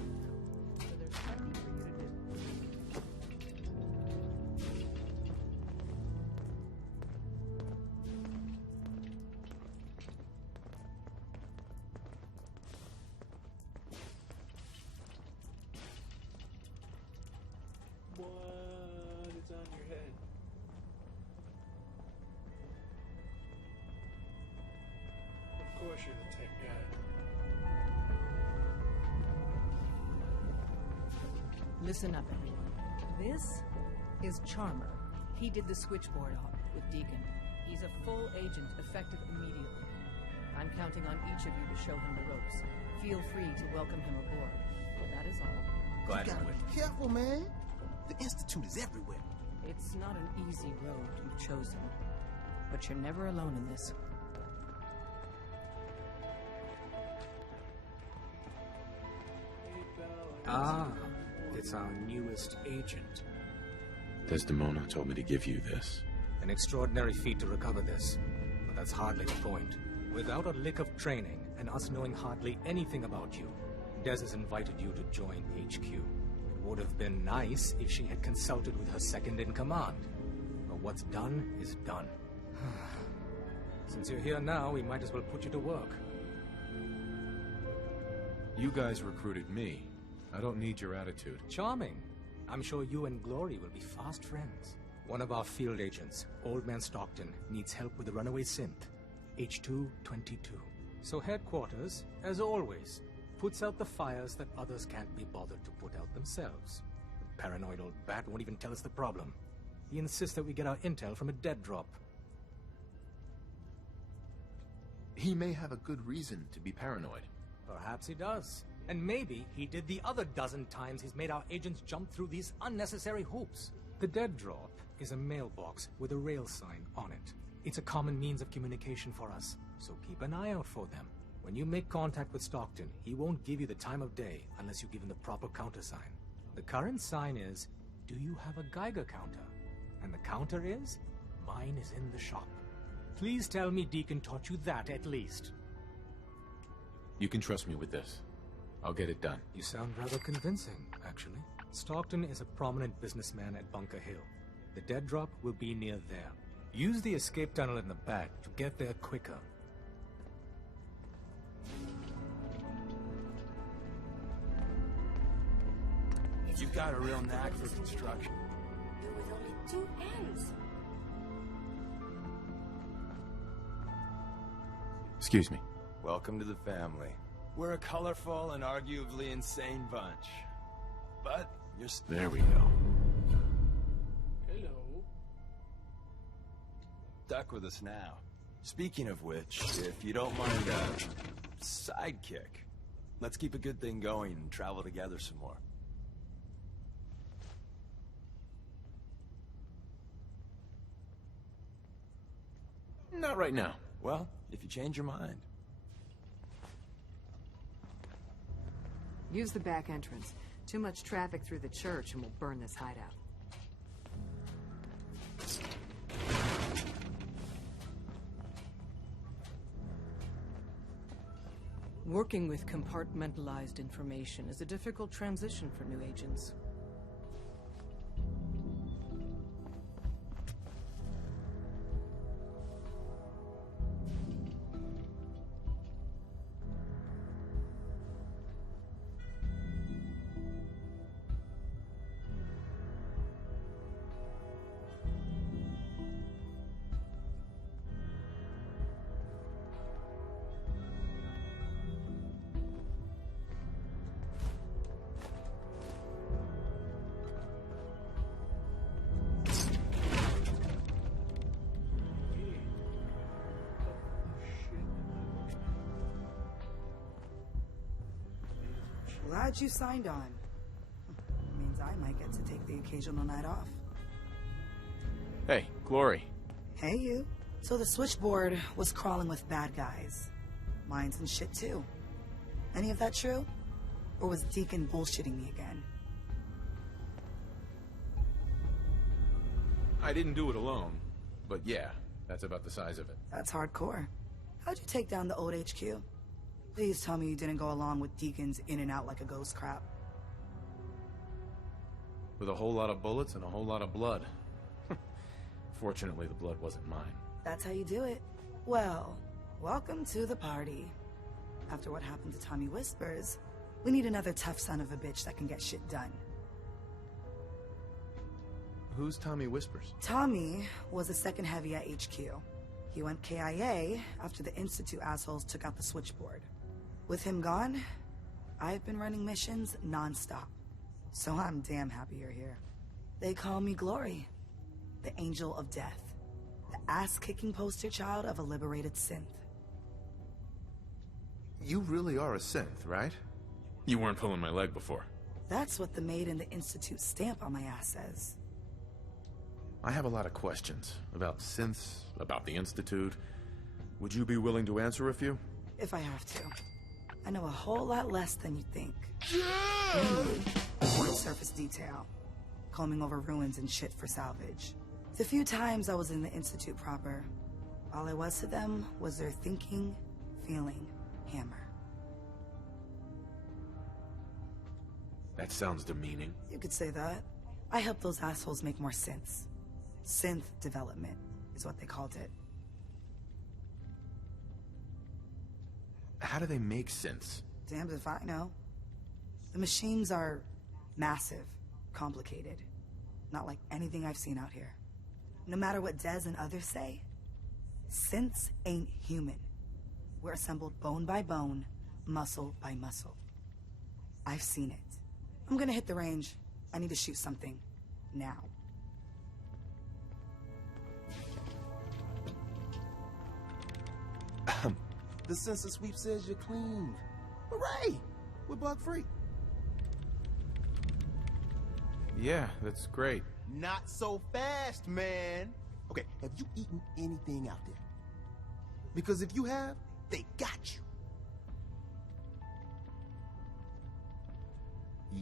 so there's plenty for you to do. What is on your head? Of course you're the tech guy. Listen up, everyone. This is Charmer. He did the switchboard op with Deacon. He's a full agent, effective immediately. I'm counting on each of you to show him the ropes. Feel free to welcome him aboard. That is all. Glad to do it. Be careful, man. The Institute is everywhere. It's not an easy road you've chosen, but you're never alone in this. Ah, it's our newest agent. Desdemona told me to give you this. An extraordinary feat to recover this, but that's hardly the point. Without a lick of training, and us knowing hardly anything about you, Des has invited you to join HQ. It would have been nice if she had consulted with her second-in-command. But what's done is done. Since you're here now, we might as well put you to work. You guys recruited me. I don't need your attitude. Charming. I'm sure you and Glory will be fast friends. One of our field agents, Old Man Stockton, needs help with the runaway synth. H222. So headquarters, as always, puts out the fires that others can't be bothered to put out themselves. Paranoid old bat won't even tell us the problem. He insists that we get our intel from a dead drop. He may have a good reason to be paranoid. Perhaps he does. And maybe he did the other dozen times he's made our agents jump through these unnecessary hoops. The dead drop is a mailbox with a rail sign on it. It's a common means of communication for us, so keep an eye out for them. When you make contact with Stockton, he won't give you the time of day unless you give him the proper countersign. The current sign is, do you have a Geiger counter? And the counter is, mine is in the shop. Please tell me Deacon taught you that at least. You can trust me with this. I'll get it done. You sound rather convincing, actually. Stockton is a prominent businessman at Bunker Hill. The dead drop will be near there. Use the escape tunnel in the back to get there quicker. You got a real knack for construction. You with only 2 hands. Excuse me. Welcome to the family. We're a colorful and arguably insane bunch. But you're... There we go. Hello. Stuck with us now. Speaking of which, if you don't mind a sidekick, let's keep a good thing going and travel together some more. Not right now. Well, if you change your mind. Use the back entrance. Too much traffic through the church and we'll burn this hideout. Working with compartmentalized information is a difficult transition for new agents. Glad you signed on. Means I might get to take the occasional night off. Hey, Glory. Hey, you. So the switchboard was crawling with bad guys. Mines and shit, too. Any of that true? Or was Deacon bullshitting me again? I didn't do it alone, but yeah, that's about the size of it. That's hardcore. How'd you take down the old HQ? Please tell me you didn't go along with Deacon's in and out like a ghost crap. With a whole lot of bullets and a whole lot of blood. Fortunately, the blood wasn't mine. That's how you do it. Well, welcome to the party. After what happened to Tommy Whispers, we need another tough son of a bitch that can get shit done. Who's Tommy Whispers? Tommy was the second heavy at HQ. He went KIA after the Institute assholes took out the switchboard. With him gone, I've been running missions non-stop. So I'm damn happy you're here. They call me Glory, the Angel of Death, the ass-kicking poster child of a liberated synth. You really are a synth, right? You weren't pulling my leg before. That's what the Made in the Institute stamp on my ass says. I have a lot of questions about synths, about the Institute. Would you be willing to answer a few? If I have to. I know a whole lot less than you think. Mainly, surface detail. Combing over ruins and shit for salvage. The few times I was in the Institute proper, all I was to them was their thinking, feeling hammer. That sounds demeaning. You could say that. I helped those assholes make more synths. Synth development is what they called it. How do they make synths? Damned if I know. The machines are massive, complicated. Not like anything I've seen out here. No matter what Dez and others say, synths ain't human. We're assembled bone by bone, muscle by muscle. I've seen it. I'm gonna hit the range. I need to shoot something. Now. The sensor sweep says you're clean. Hooray! We're bug free. Yeah, that's great. Not so fast, man. Okay, have you eaten anything out there? Because if you have, they got you.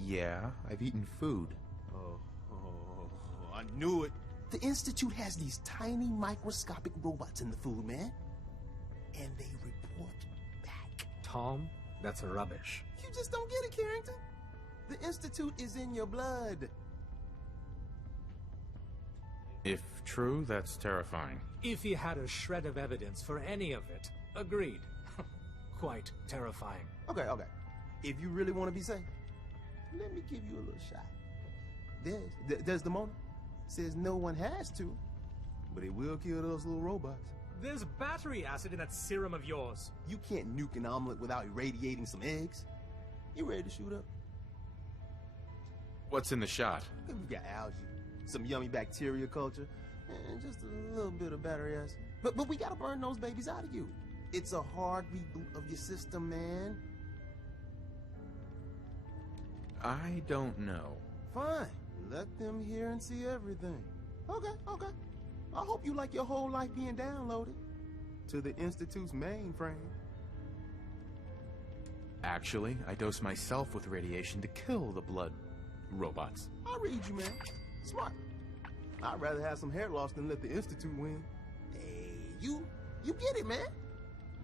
Yeah, I've eaten food. I knew it. The Institute has these tiny microscopic robots in the food, man. And they report back. Tom, that's rubbish. You just don't get it, Carrington. The Institute is in your blood. If true, that's terrifying. If he had a shred of evidence for any of it, agreed. Quite terrifying. Okay. If you really want to be safe, let me give you a little shot. There's the Mona. Says no one has to, but it will kill those little robots. There's battery acid in that serum of yours. You can't nuke an omelet without irradiating some eggs. You ready to shoot up? What's in the shot? We got algae, some yummy bacteria culture, and just a little bit of battery acid. But we gotta burn those babies out of you. It's a hard reboot of your system, man. I don't know. Fine. Let them hear and see everything. Okay. I hope you like your whole life being downloaded to the Institute's mainframe. Actually, I dose myself with radiation to kill the blood robots. I read you, man. Smart. I'd rather have some hair loss than let the Institute win. Hey, you get it, man.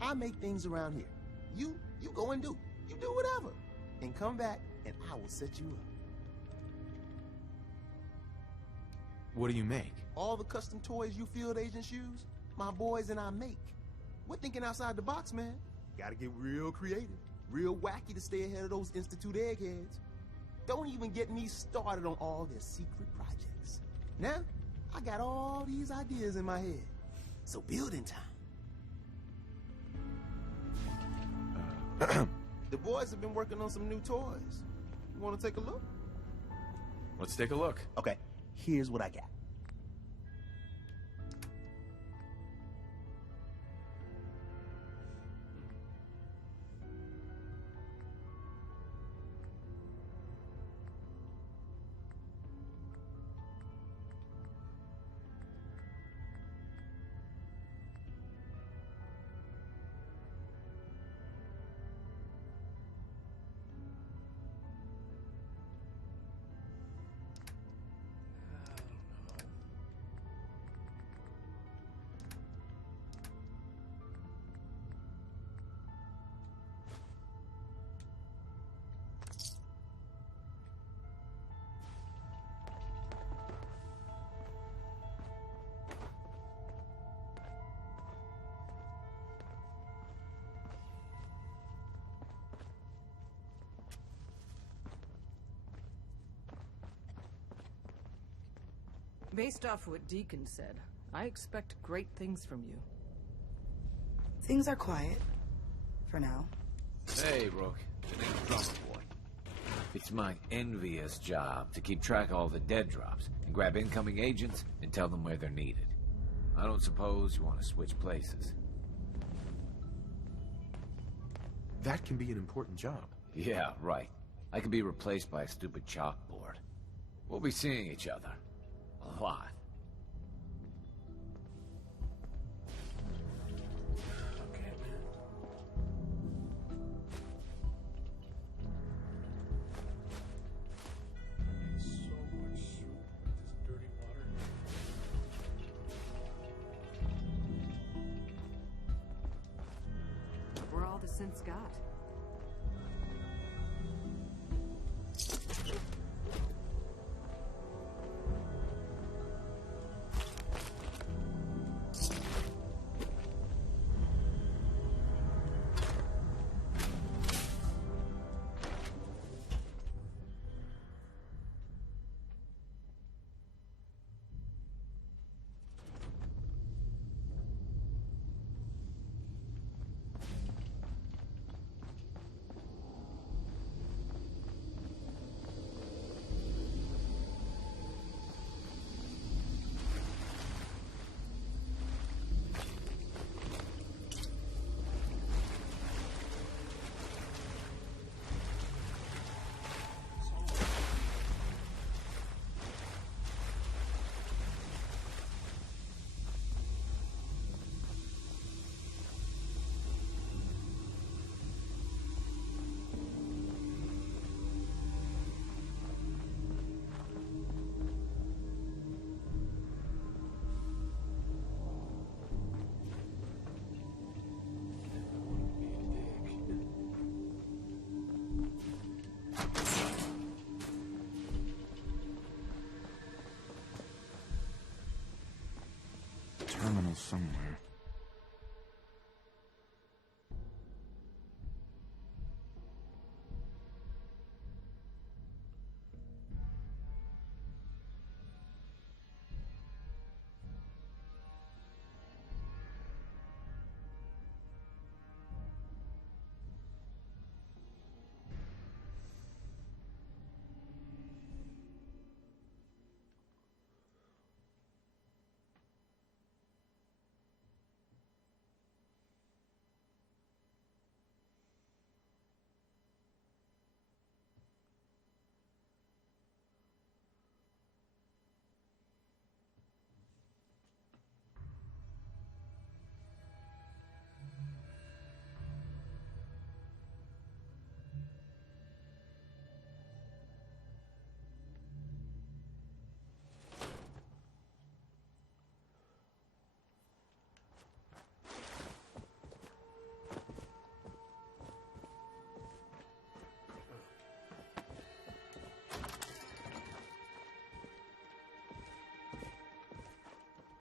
I make things around here. You go and do. You do whatever. And come back, and I will set you up. What do you make? All the custom toys you field agents use, my boys and I make. We're thinking outside the box, man. Gotta get real creative, real wacky to stay ahead of those Institute eggheads. Don't even get me started on all their secret projects. Now, I got all these ideas in my head. So building time. The boys have been working on some new toys. You want to take a look? Let's take a look. Okay, here's what I got. Based off what Deacon said, I expect great things from you. Things are quiet. For now. Hey, Rook. The name's Drummer Boy. It's my envious job to keep track of all the dead drops and grab incoming agents and tell them where they're needed. I don't suppose you want to switch places. That can be an important job. Yeah, right. I could be replaced by a stupid chalkboard. We'll be seeing each other. A lot. Okay, man. So much soup with this dirty water. We're all the synths got. somewhere.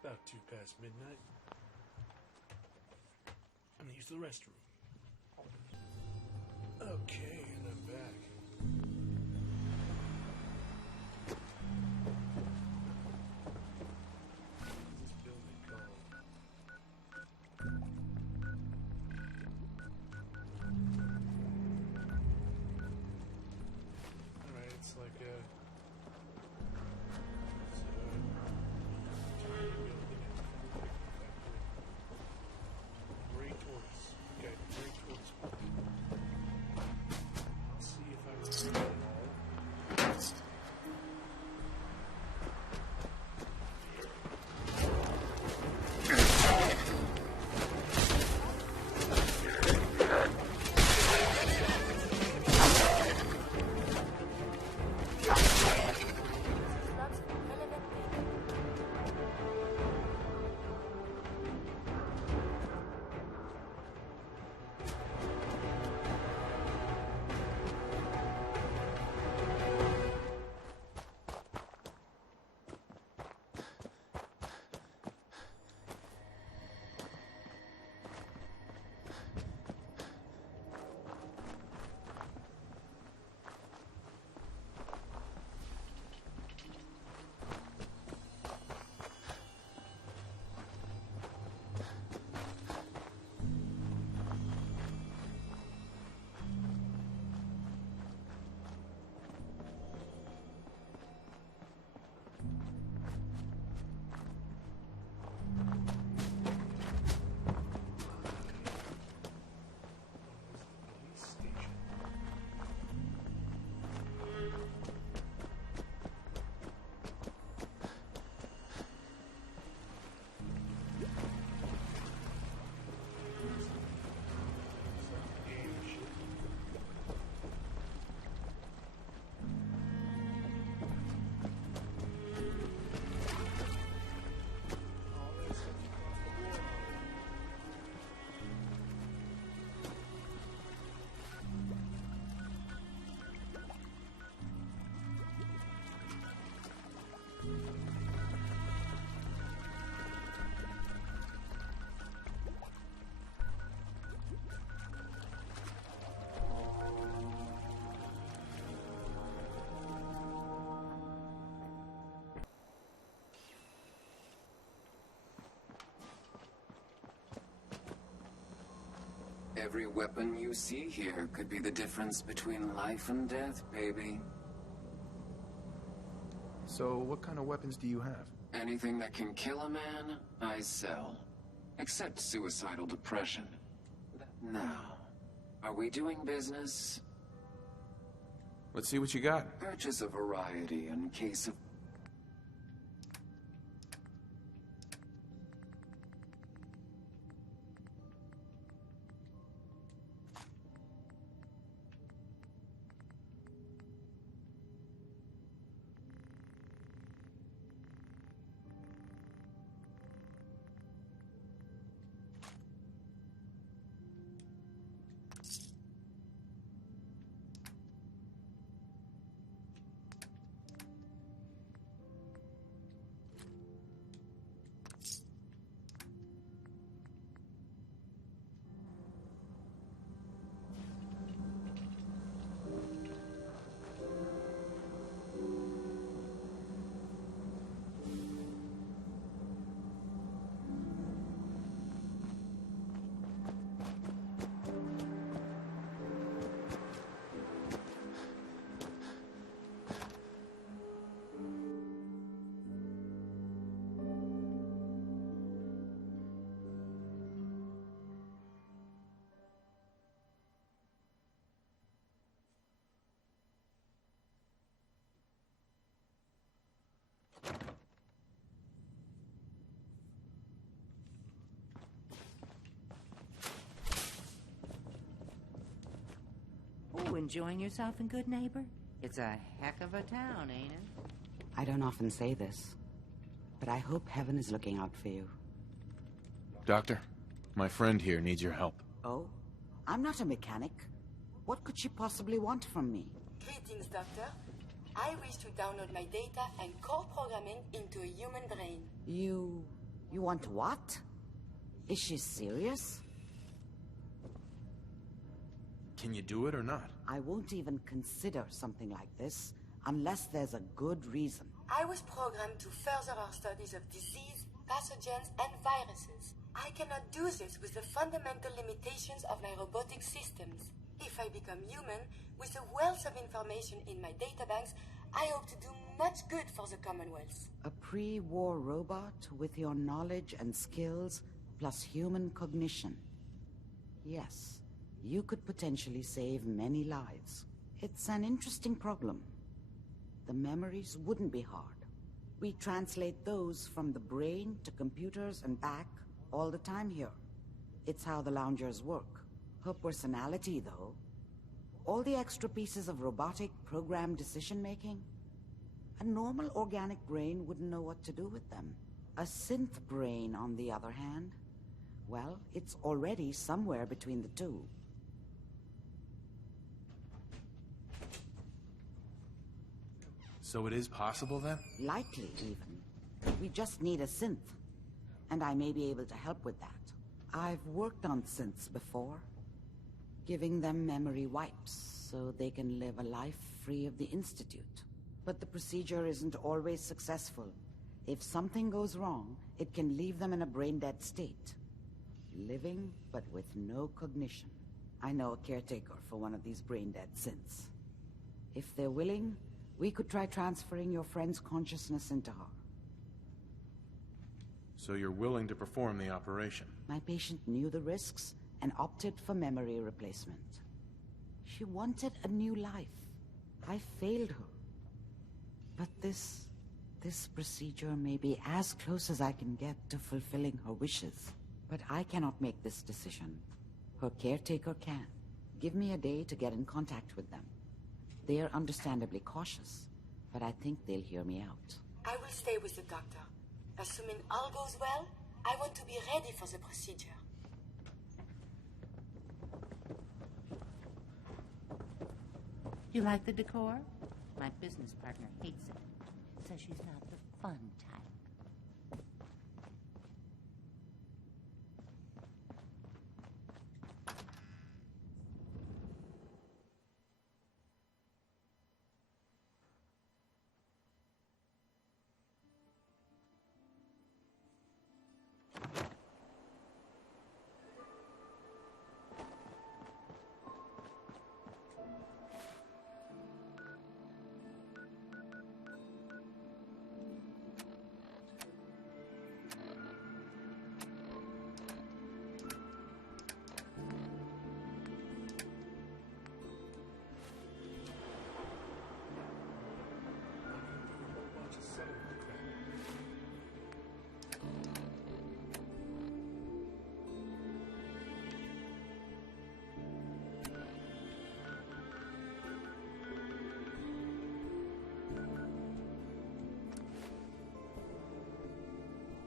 About midnight. I'm gonna use the restroom. Okay, and I'm back. What's this building called? Alright, it's like a... Every weapon you see here could be the difference between life and death, baby. So, what kind of weapons do you have? Anything that can kill a man, I sell. Except suicidal depression. Now, are we doing business? Let's see what you got. Purchase a variety in case of... enjoying yourself in Good Neighbor? It's a heck of a town, ain't it? I don't often say this, but I hope heaven is looking out for you. Doctor, my friend here needs your help. Oh? I'm not a mechanic. What could she possibly want from me? Greetings, Doctor. I wish to download my data and core programming into a human brain. You want what? Is she serious? Can you do it or not? I won't even consider something like this unless there's a good reason. I was programmed to further our studies of disease, pathogens, and viruses. I cannot do this with the fundamental limitations of my robotic systems. If I become human, with the wealth of information in my databanks, I hope to do much good for the Commonwealth. A pre-war robot with your knowledge and skills plus human cognition. Yes, you could potentially save many lives. It's an interesting problem. The memories wouldn't be hard. We translate those from the brain to computers and back all the time here. It's how the loungers work. Her personality, though, all the extra pieces of robotic programmed decision-making, a normal organic brain wouldn't know what to do with them. A synth brain, on the other hand, well, it's already somewhere between the two. So it is possible, then? Likely, even. We just need a synth. And I may be able to help with that. I've worked on synths before. Giving them memory wipes so they can live a life free of the Institute. But the procedure isn't always successful. If something goes wrong, it can leave them in a brain-dead state. Living, but with no cognition. I know a caretaker for one of these brain-dead synths. If they're willing, we could try transferring your friend's consciousness into her. So you're willing to perform the operation? My patient knew the risks and opted for memory replacement. She wanted a new life. I failed her. But this procedure may be as close as I can get to fulfilling her wishes. But I cannot make this decision. Her caretaker can. Give me a day to get in contact with them. They are understandably cautious, but I think they'll hear me out. I will stay with the doctor. Assuming all goes well, I want to be ready for the procedure. You like the decor? My business partner hates it. Says she's not the fun